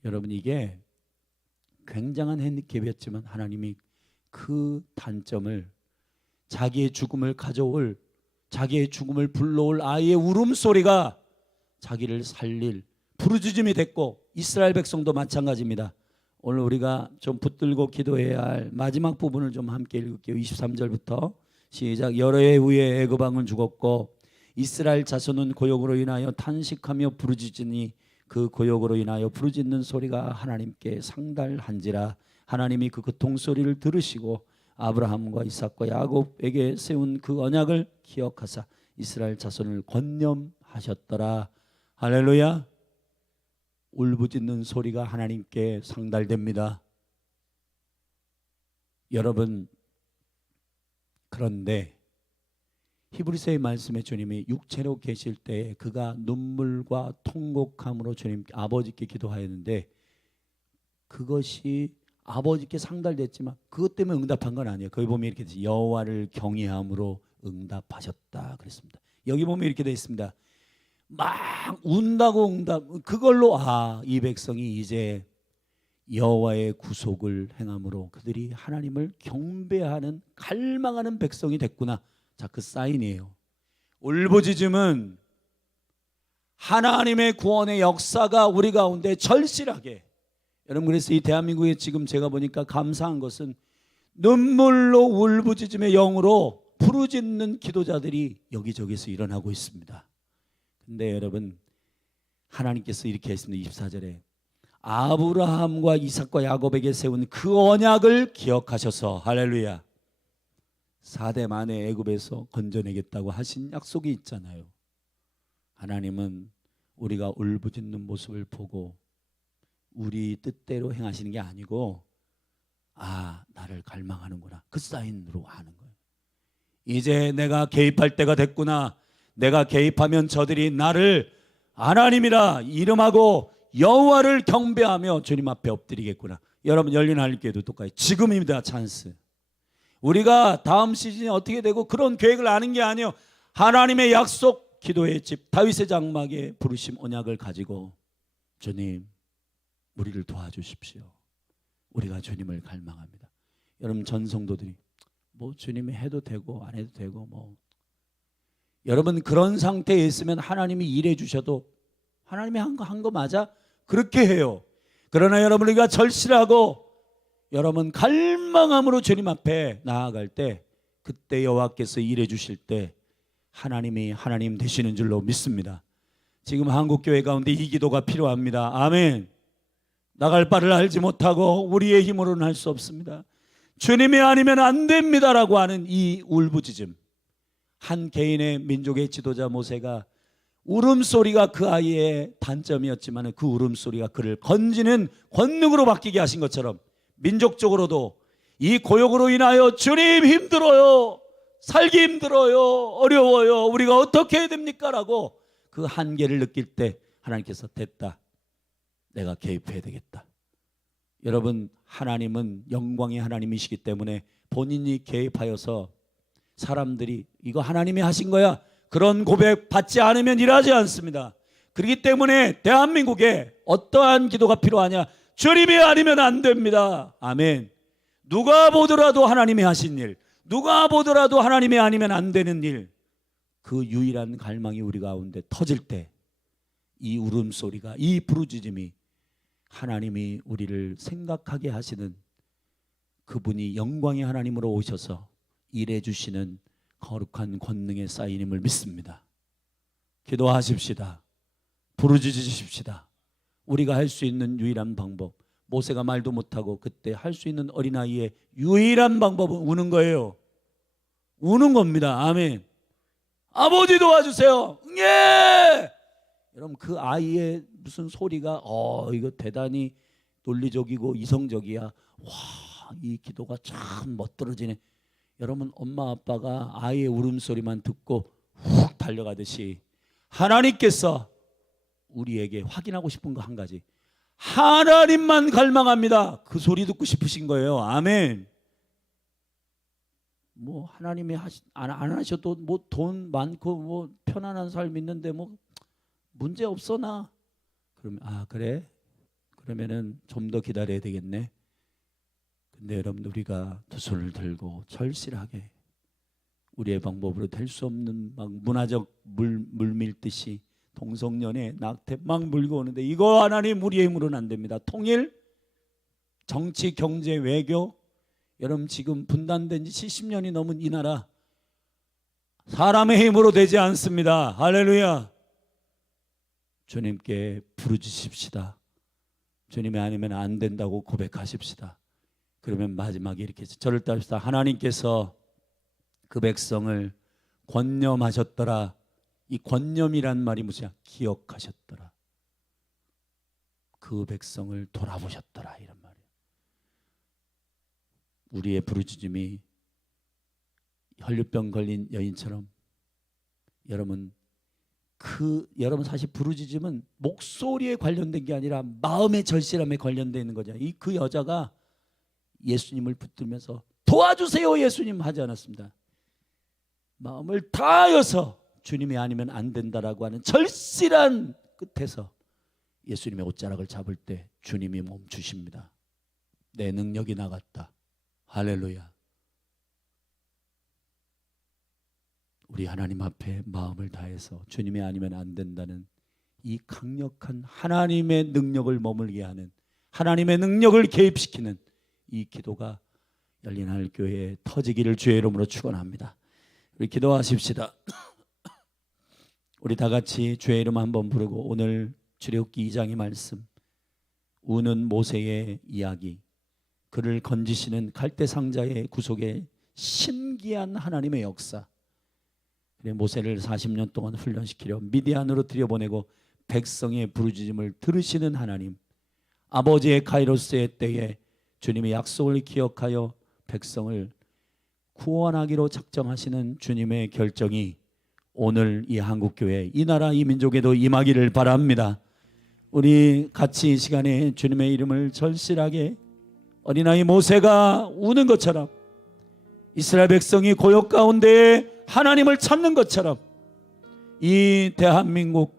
여러분, 이게 굉장한 핸디캡이었지만 하나님이 그 단점을, 자기의 죽음을 가져올, 자기의 죽음을 불러올 아이의 울음소리가 자기를 살릴 부르짖음이 됐고, 이스라엘 백성도 마찬가지입니다. 오늘 우리가 좀 붙들고 기도해야 할 마지막 부분을 좀 함께 읽을게요. 23절부터 시작. 여러 해 후에 애굽 왕은 죽었고 이스라엘 자손은 고역으로 인하여 탄식하며 부르짖으니 그 고역으로 인하여 부르짖는 소리가 하나님께 상달한지라. 하나님이 그 고통소리를 들으시고 아브라함과 이삭과 야곱에게 세운 그 언약을 기억하사 이스라엘 자손을 권념하셨더라. 할렐루야. 울부짖는 소리가 하나님께 상달됩니다. 여러분, 그런데 히브리서의 말씀에 주님이 육체로 계실 때 그가 눈물과 통곡함으로 주님 아버지께 기도하였는데 그것이 아버지께 상달됐지만 그것 때문에 응답한 건 아니에요. 거기 보면 이렇게 되죠. 여호와를 경외함으로 응답하셨다 그랬습니다. 여기 보면 이렇게 되어 있습니다. 막 운다고 응답, 그걸로 이 백성이 이제 여호와의 구속을 행함으로 그들이 하나님을 경배하는 갈망하는 백성이 됐구나. 자, 그 사인이에요. 울부짖음은 하나님의 구원의 역사가 우리 가운데 절실하게, 여러분, 그래서 이 대한민국에 지금 제가 보니까 감사한 것은 눈물로 울부짖음의 영으로 부르짖는 기도자들이 여기저기서 일어나고 있습니다. 근데 여러분, 하나님께서 이렇게 했습니다. 24절에 아브라함과 이삭과 야곱에게 세운 그 언약을 기억하셔서, 할렐루야, 4대 만에 애굽에서 건져내겠다고 하신 약속이 있잖아요. 하나님은 우리가 울부짖는 모습을 보고 우리 뜻대로 행하시는 게 아니고 나를 갈망하는구나, 그 사인으로 하는 거예요. 이제 내가 개입할 때가 됐구나. 내가 개입하면 저들이 나를 하나님이라 이름하고 여호와를 경배하며 주님 앞에 엎드리겠구나. 여러분, 열린 하늘교회도 똑같이 지금입니다. 찬스. 우리가 다음 시즌이 어떻게 되고 그런 계획을 아는 게 아니에요. 하나님의 약속, 기도의 집, 다윗의 장막에 부르심 언약을 가지고 주님, 우리를 도와주십시오. 우리가 주님을 갈망합니다. 여러분, 전성도들이 뭐 주님이 해도 되고 안 해도 되고 뭐. 여러분 그런 상태에 있으면 하나님이 일해 주셔도 하나님이 한 거 맞아? 그렇게 해요. 그러나 여러분 우리가 절실하고 여러분 갈망함으로 주님 앞에 나아갈 때 그때 여호와께서 일해 주실 때 하나님이 하나님 되시는 줄로 믿습니다. 지금 한국교회 가운데 이 기도가 필요합니다. 아멘. 나갈 바를 알지 못하고 우리의 힘으로는 할 수 없습니다. 주님이 아니면 안 됩니다라고 하는 이 울부짖음. 한 개인의 민족의 지도자 모세가 울음소리가 그 아이의 단점이었지만 그 울음소리가 그를 건지는 권능으로 바뀌게 하신 것처럼 민족적으로도 이 고역으로 인하여 주님 힘들어요, 살기 힘들어요, 어려워요, 우리가 어떻게 해야 됩니까? 라고 그 한계를 느낄 때 하나님께서 됐다, 내가 개입해야 되겠다. 여러분 하나님은 영광의 하나님이시기 때문에 본인이 개입하여서 사람들이 이거 하나님이 하신 거야 그런 고백 받지 않으면 일하지 않습니다. 그렇기 때문에 대한민국에 어떠한 기도가 필요하냐? 주님이 아니면 안 됩니다. 아멘. 누가 보더라도 하나님이 하신 일, 누가 보더라도 하나님이 아니면 안 되는 일, 그 유일한 갈망이 우리 가운데 터질 때 이 울음소리가, 이 부르짖음이 하나님이 우리를 생각하게 하시는, 그분이 영광의 하나님으로 오셔서 일해 주시는 거룩한 권능의 쌓임을 믿습니다. 기도하십시다. 부르짖으십시다. 우리가 할 수 있는 유일한 방법, 모세가 말도 못하고 그때 할 수 있는 어린아이의 유일한 방법은 우는 거예요. 우는 겁니다. 아멘. 아버지 도와주세요. 예! 여러분 그 아이의 무슨 소리가 이거 대단히 논리적이고 이성적이야. 와, 이 기도가 참 멋들어지네. 여러분 엄마 아빠가 아이의 울음소리만 듣고 훅 달려가듯이 하나님께서 우리에게 확인하고 싶은 거 한 가지, 하나님만 갈망합니다. 그 소리 듣고 싶으신 거예요. 아멘. 뭐 하나님이 안 하셔도 뭐 돈 많고 뭐 편안한 삶 있는데 뭐 문제 없어 나. 그러면 그래? 그러면은 좀 더 기다려야 되겠네. 근데 여러분 우리가 두 손을 들고 절실하게 우리의 방법으로 될 수 없는 막 문화적 물 밀듯이 동성연애 낙태 막 물고 오는데 이거 하나님 우리의 힘으로는 안 됩니다. 통일, 정치, 경제, 외교, 여러분 지금 분단된 지 70년이 넘은 이 나라 사람의 힘으로 되지 않습니다. 할렐루야. 주님께 부르짖읍시다. 주님이 아니면 안 된다고 고백하십시다. 그러면 마지막에 이렇게 저를 따릅시다. 하나님께서 그 백성을 권념하셨더라. 이 권념이란 말이 무엇이야? 기억하셨더라. 그 백성을 돌아보셨더라, 이런 말이에요. 우리의 부르짖음이 혈류병 걸린 여인처럼, 여러분 사실 부르짖음은 목소리에 관련된 게 아니라 마음의 절실함에 관련되어 있는 거죠. 그 여자가 예수님을 붙들면서 도와주세요 예수님 하지 않았습니다. 마음을 다하여서 주님이 아니면 안 된다라고 하는 절실한 끝에서 예수님의 옷자락을 잡을 때 주님이 멈추십니다. 내 능력이 나갔다. 할렐루야. 우리 하나님 앞에 마음을 다해서 주님이 아니면 안 된다는 이 강력한 하나님의 능력을 머물게 하는, 하나님의 능력을 개입시키는 이 기도가 열린 하늘교회에 터지기를 주의 이름으로 축원합니다. 우리 기도하십시다. 우리 다 같이 주의 이름 한번 부르고 오늘 출애굽기 2장의 말씀, 우는 모세의 이야기, 그를 건지시는 갈대 상자의 구속의 신기한 하나님의 역사, 그래 모세를 40년 동안 훈련시키려 미디안으로 들여보내고 백성의 부르짖음을 들으시는 하나님, 아버지의 카이로스의 때에 주님의 약속을 기억하여 백성을 구원하기로 작정하시는 주님의 결정이 오늘 이 한국교회, 이 나라, 이 민족에도 임하기를 바랍니다. 우리 같이 이 시간에 주님의 이름을 절실하게 어린아이 모세가 우는 것처럼, 이스라엘 백성이 고역 가운데 하나님을 찾는 것처럼, 이 대한민국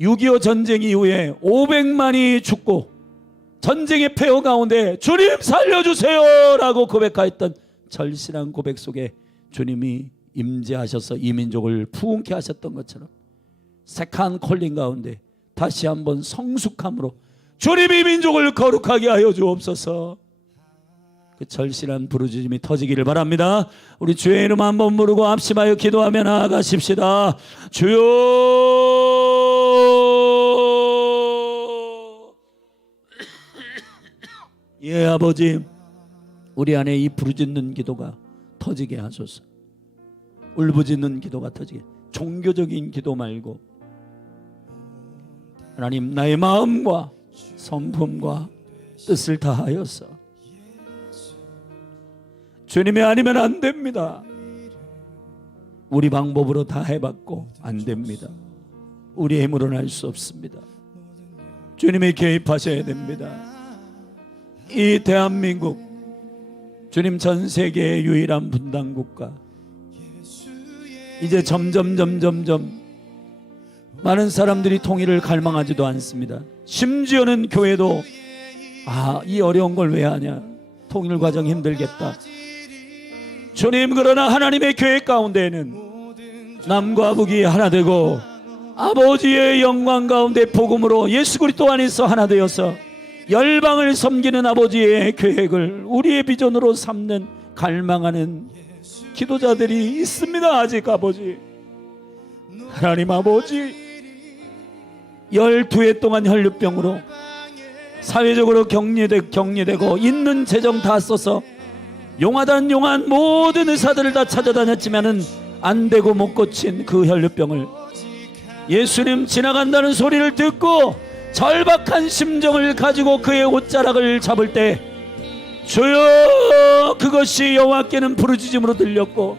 6.25 전쟁 이후에 500만이 죽고 전쟁의 폐허 가운데 주님 살려주세요 라고 고백하였던 절실한 고백 속에 주님이 임재하셔서 이 민족을 부흥케 하셨던 것처럼 세컨 콜링 가운데 다시 한번 성숙함으로 주님이 민족을 거룩하게 하여 주옵소서. 그 절실한 부르짖음이 터지기를 바랍니다. 우리 주의 이름 한번 부르고 합심하여 기도하며 나아가십시다. 주여, 예 아버지, 우리 안에 이 부르짖는 기도가 터지게 하소서. 울부짖는 기도가 터지게, 종교적인 기도 말고 하나님 나의 마음과 성품과 뜻을 다하여서 주님이 아니면 안 됩니다. 우리 방법으로 다 해봤고 안 됩니다. 우리 힘으로는 할 수 없습니다. 주님이 개입하셔야 됩니다. 이 대한민국, 주님 전 세계의 유일한 분당국가, 이제 점점 많은 사람들이 통일을 갈망하지도 않습니다. 심지어는 교회도 이 어려운 걸 왜 하냐, 통일 과정 힘들겠다. 주님, 그러나 하나님의 계획 가운데에는 남과 북이 하나 되고 아버지의 영광 가운데 복음으로 예수 그리스도 안에서 하나 되어서 열방을 섬기는 아버지의 계획을 우리의 비전으로 삼는 갈망하는 기도자들이 있습니다. 아직 아버지, 하나님 아버지, 12해 동안 혈류병으로 사회적으로 격리되고 있는 재정 다 써서 용하단 용한 모든 의사들을 다 찾아다녔지만은 안 되고 못 고친 그 혈류병을 예수님 지나간다는 소리를 듣고 절박한 심정을 가지고 그의 옷자락을 잡을 때 주여, 그것이 여호와께는 부르짖음으로 들렸고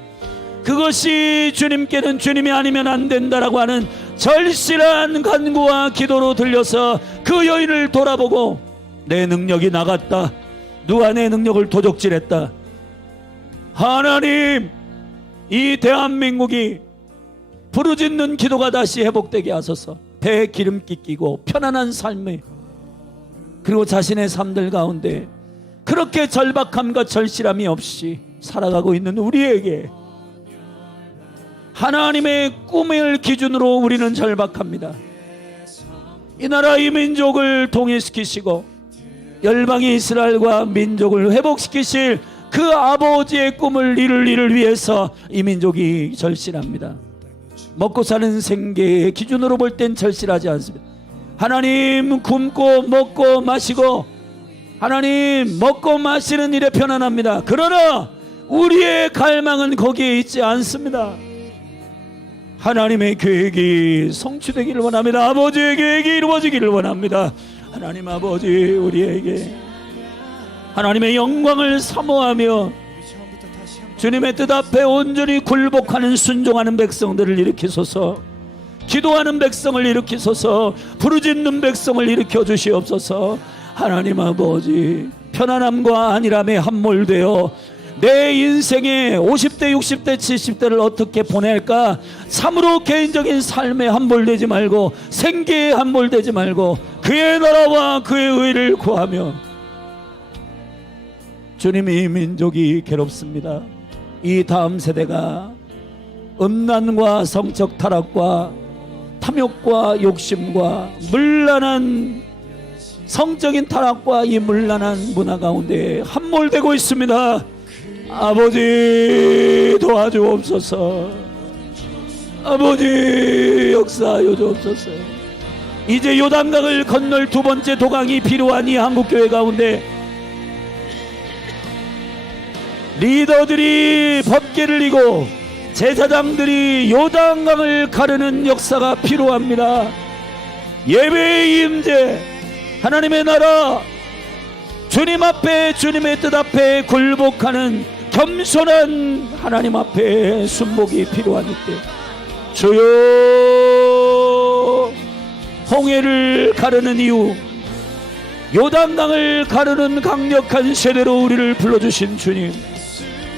그것이 주님께는 주님이 아니면 안 된다라고 하는 절실한 간구와 기도로 들려서 그 여인을 돌아보고 내 능력이 나갔다, 누가 내 능력을 도적질했다. 하나님, 이 대한민국이 부르짖는 기도가 다시 회복되게 하소서. 배에 기름기 끼고 편안한 삶에, 그리고 자신의 삶들 가운데 그렇게 절박함과 절실함이 없이 살아가고 있는 우리에게 하나님의 꿈을 기준으로 우리는 절박합니다. 이 나라 이 민족을 통일시키시고 열방의 이스라엘과 민족을 회복시키실 그 아버지의 꿈을 이룰 일을 위해서 이 민족이 절실합니다. 먹고 사는 생계의 기준으로 볼 땐 절실하지 않습니다. 하나님, 굶고 먹고 마시고 하나님 먹고 마시는 일에 편안합니다. 그러나 우리의 갈망은 거기에 있지 않습니다. 하나님의 계획이 성취되기를 원합니다. 아버지의 계획이 이루어지기를 원합니다. 하나님 아버지, 우리에게 하나님의 영광을 사모하며 주님의 뜻 앞에 온전히 굴복하는 순종하는 백성들을 일으키소서. 기도하는 백성을 일으키소서. 부르짖는 백성을 일으켜 주시옵소서. 하나님 아버지, 편안함과 안일함에 함몰되어 내 인생의 50대 60대 70대를 어떻게 보낼까, 참으로 개인적인 삶에 함몰되지 말고 생계에 함몰되지 말고 그의 나라와 그의 의를 구하며, 주님이 민족이 괴롭습니다. 이 다음 세대가 음란과 성적 타락과 탐욕과 욕심과 문란한 성적인 타락과 이 문란한 문화 가운데 함몰되고 있습니다. 아버지, 도와주옵소서. 아버지, 역사하여 주옵소서. 이제 요단강을 건널 두 번째 도강이 필요한 이 한국교회 가운데 리더들이 법궤를 이고 제사장들이 요단강을 가르는 역사가 필요합니다. 예배의 임재, 하나님의 나라, 주님 앞에, 주님의 뜻 앞에 굴복하는 겸손한 하나님 앞에 순복이 필요한 이때, 주여, 홍해를 가르는 이유, 요단강을 가르는 강력한 세대로 우리를 불러주신 주님,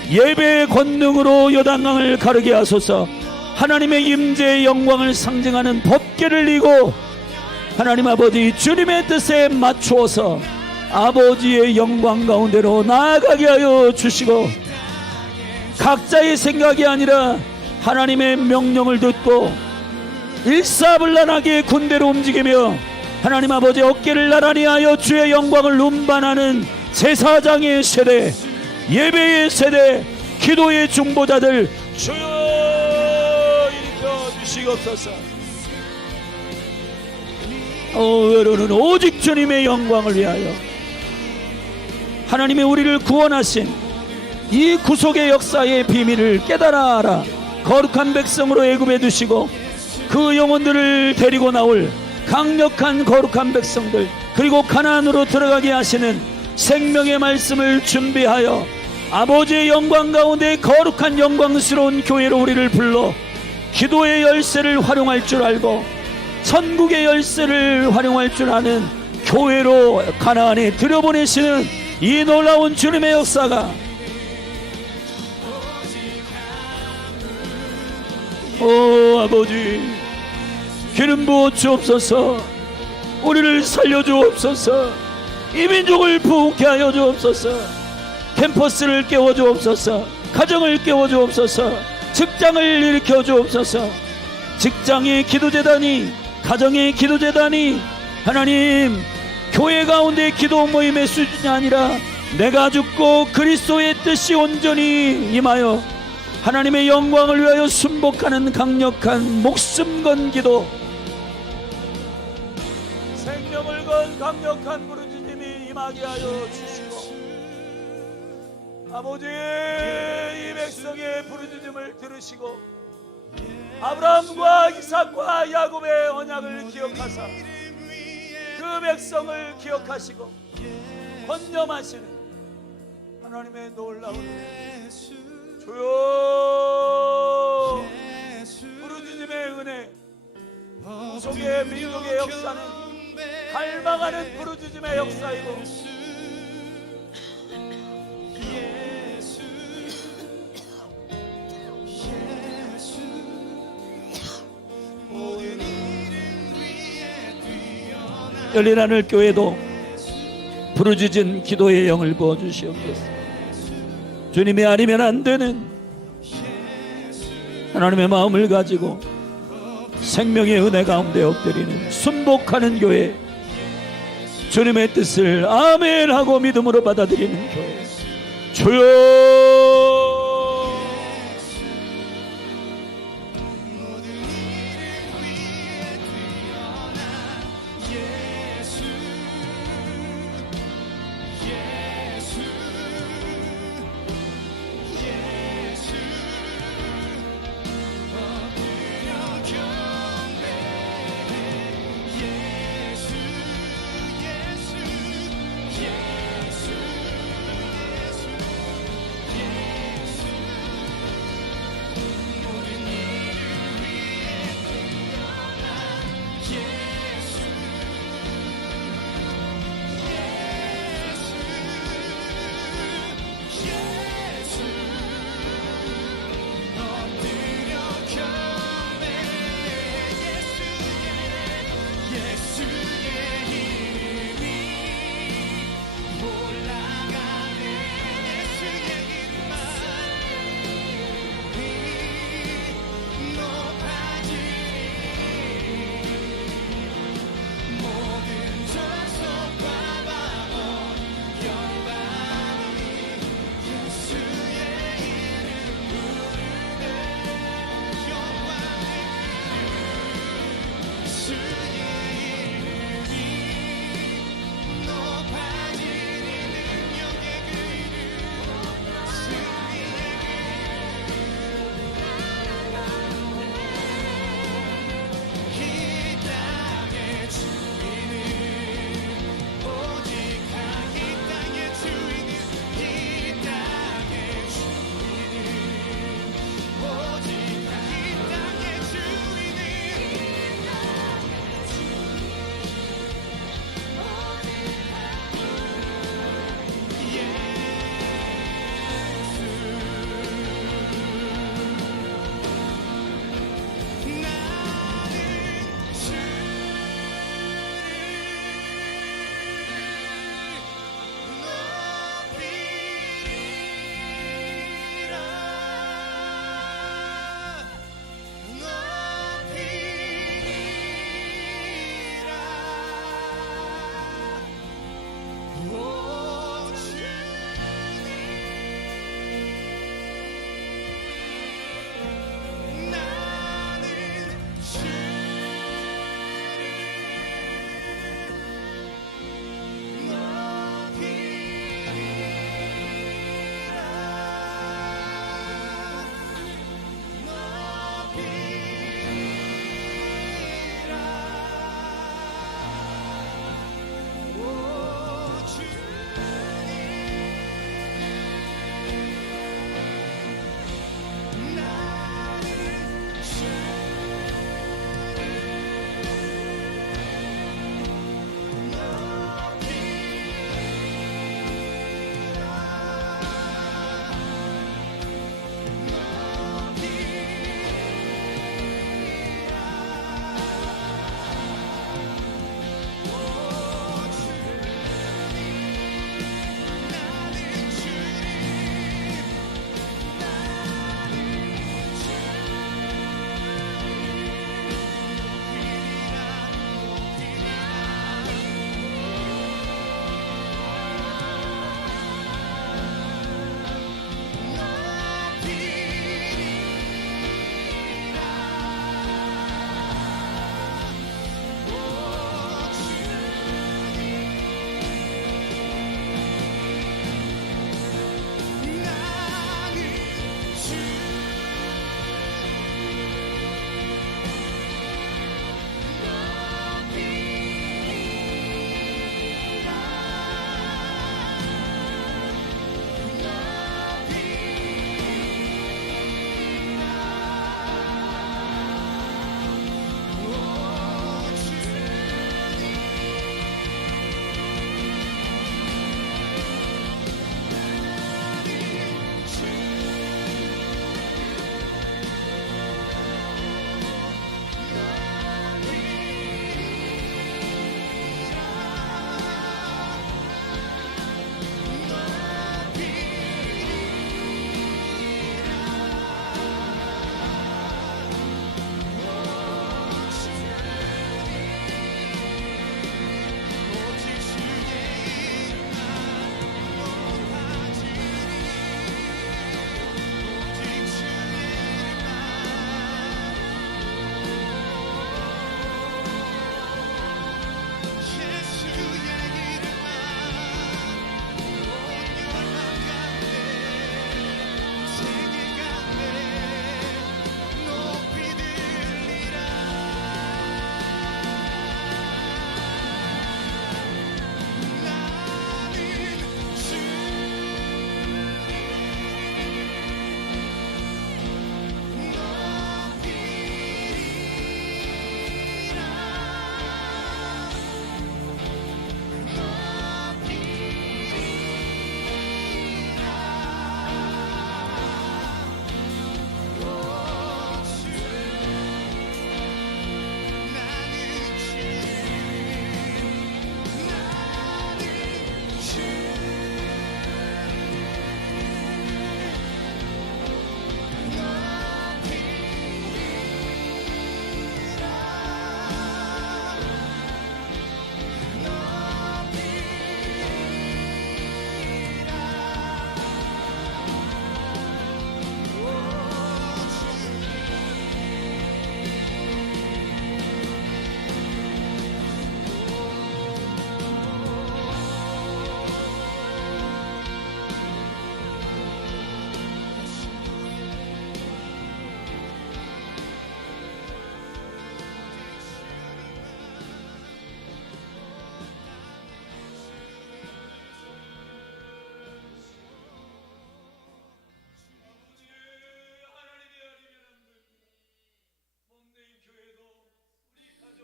예배의 권능으로 요단강을 가르게 하소서. 하나님의 임재의 영광을 상징하는 법궤를 이고 하나님 아버지, 주님의 뜻에 맞추어서 아버지의 영광 가운데로 나아가게 하여 주시고 각자의 생각이 아니라 하나님의 명령을 듣고 일사불란하게 군대로 움직이며 하나님 아버지 어깨를 나란히 하여 주의 영광을 운반하는 제사장의 세대, 예배의 세대, 기도의 중보자들 주여 일으켜 주시옵소서. 여러분 오직 주님의 영광을 위하여 하나님의 우리를 구원하신 이 구속의 역사의 비밀을 깨달아 알아 거룩한 백성으로 애굽에 두시고 그 영혼들을 데리고 나올 강력한 거룩한 백성들, 그리고 가나안으로 들어가게 하시는 생명의 말씀을 준비하여 아버지의 영광 가운데 거룩한 영광스러운 교회로 우리를 불러 기도의 열쇠를 활용할 줄 알고 천국의 열쇠를 활용할 줄 아는 교회로 가나안에 들여보내시는 이 놀라운 주님의 역사가 아버지 기름 부어 주옵소서. 우리를 살려 주옵소서. 이 민족을 부흥케 하여 주옵소서. 캠퍼스를 깨워 주옵소서. 가정을 깨워 주옵소서. 직장을 일으켜 주옵소서. 직장의 기도재단이, 가정의 기도재단이 하나님 교회 가운데 기도 모임의 수준이 아니라 내가 죽고 그리스도의 뜻이 온전히 임하여 하나님의 영광을 위하여 순복하는 강력한 목숨 건 기도, 생명을 건 강력한 부르짖음이 임하게 하여 주시고 아버지 이 백성의 부르짖음을 들으시고 아브라함과 이삭과 야곱의 언약을 기억하사 그 백성을 기억하시고 헌념하시는 하나님의 놀라운 주여 부르짖음의 은혜, 구속의 민족의 역사는 갈망하는 부르짖음의 역사이고 열린 하늘 교회도 부르짖은 기도의 영을 부어주시옵소서. 주님이 아니면 안 되는 하나님의 마음을 가지고 생명의 은혜 가운데 엎드리는 순복하는 교회, 주님의 뜻을 아멘 하고 믿음으로 받아들이는 교회, 주여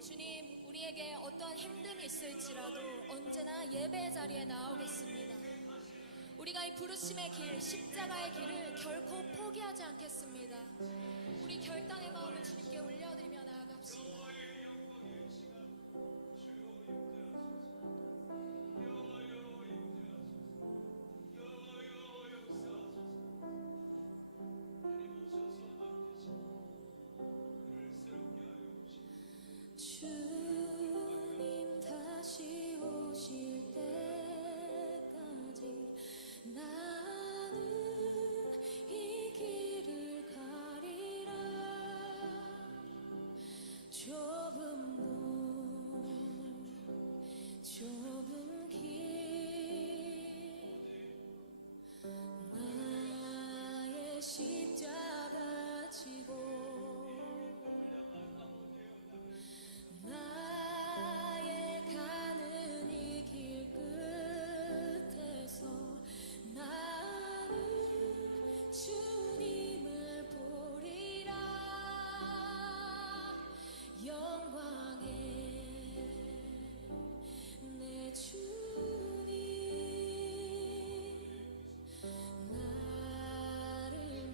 주님, 우리에게 어떠한 힘듦이 있을지라도 언제나 예배 자리에 나오겠습니다. 우리가 이 부르심의 길, 십자가의 길을 결코 포기하지 않겠습니다. 우리 결단의 마음을 주님께 올려드리며 나아갑시다. 주님 다시 오실 때까지 나는 이 길을 가리라. 좁은 길 나의 십자가 지고 나의 가는 이 길 끝에서 나는 주님을 보리라. 영광의 내 주님 나를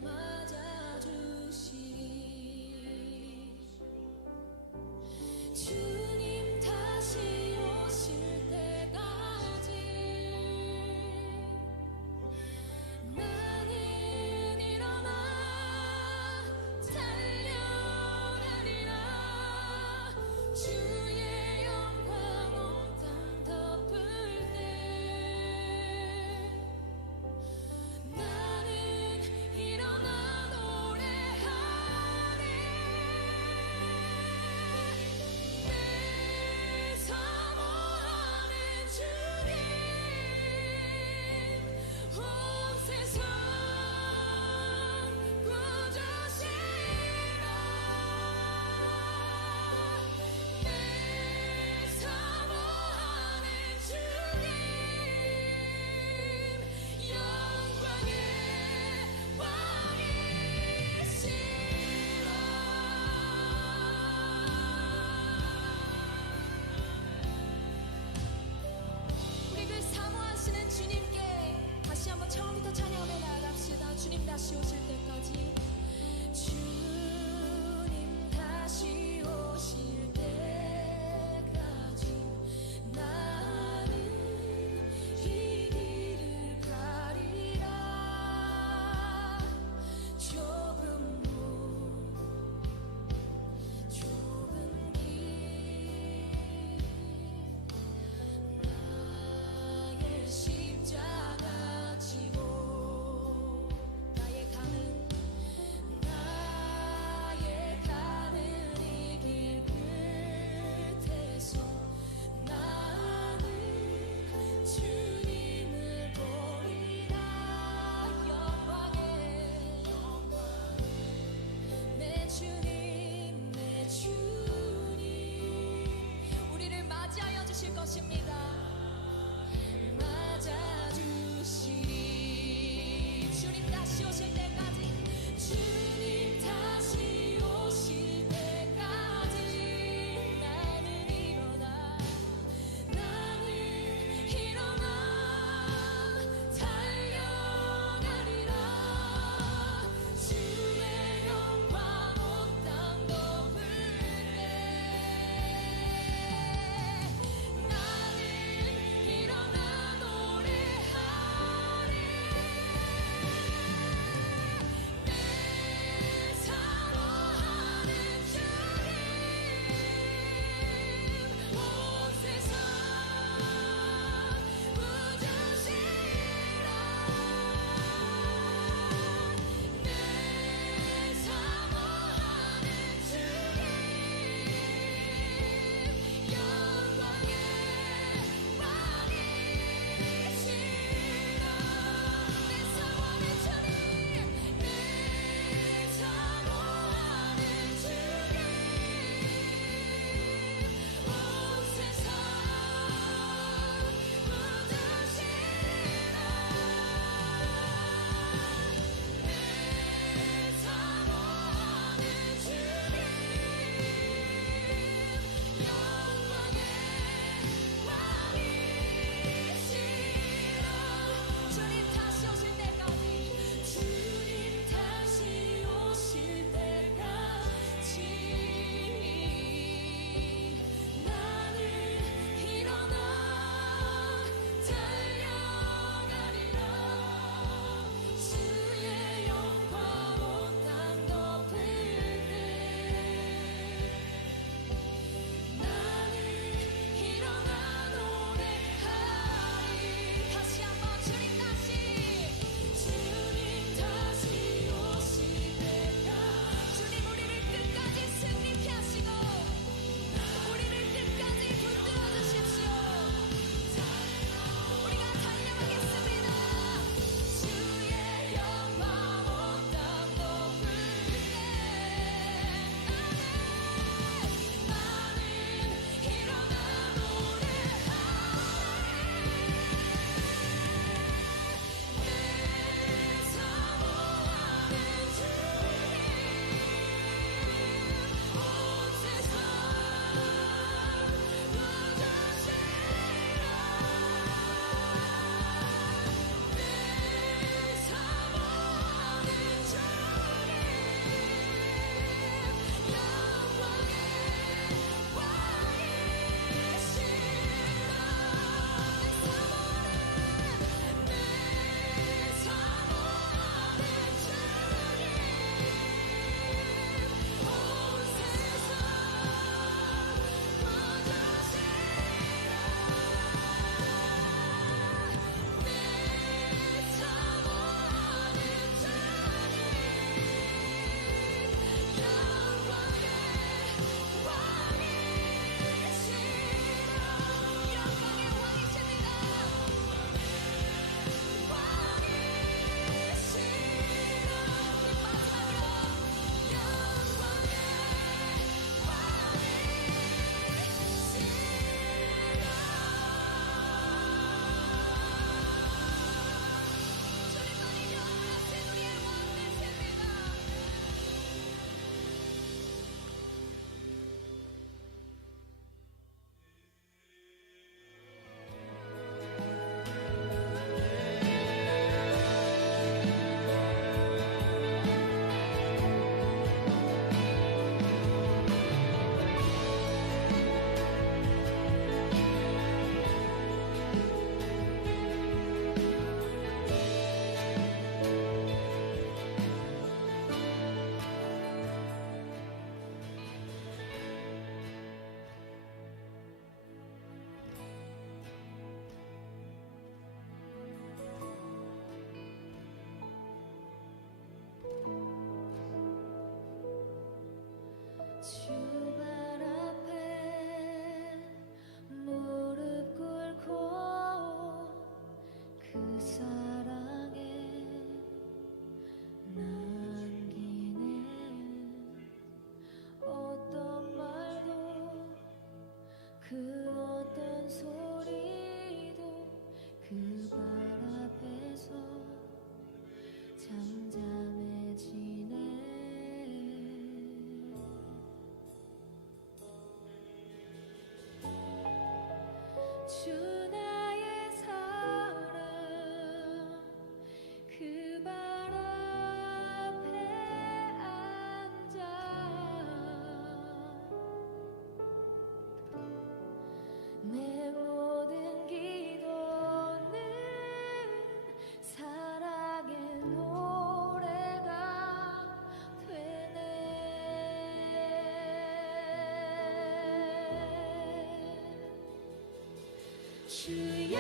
주의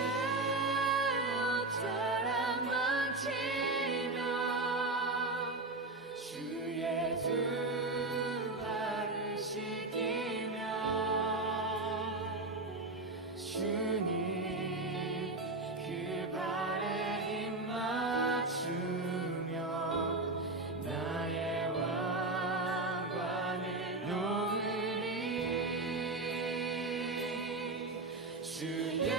옷자락 만지며 주의 두 발을 씻기며 주님 그 발에 힘 맞추며 나의 왕관을 놓으니 주의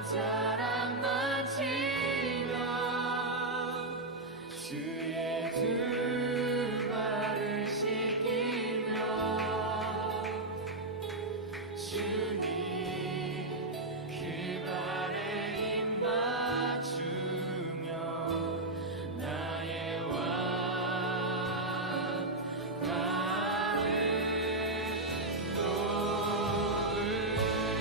옷자락 만지며 주의 두 발을 씻기며 주님 그 발에 힘 맞추며 나의 왕관을 놓으리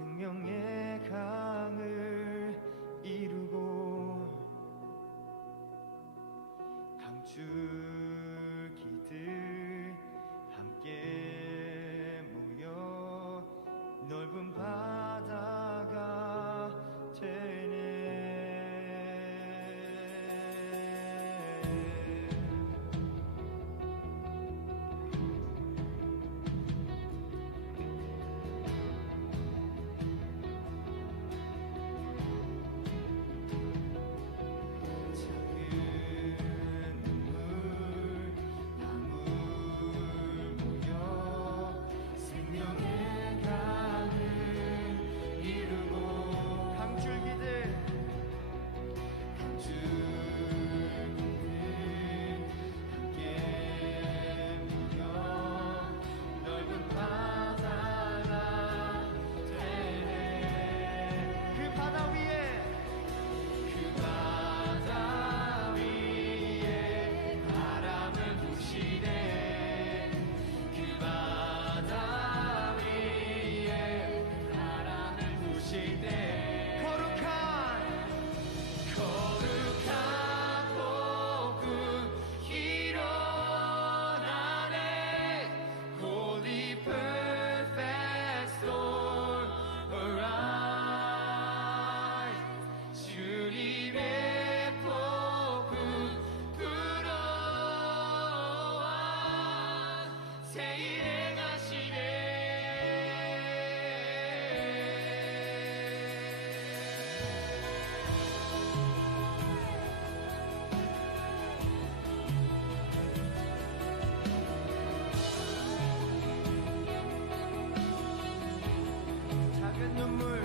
생명의 강을 이루고 강줄기들 함께 모여 넓은 바다가 되네. 작은 눈물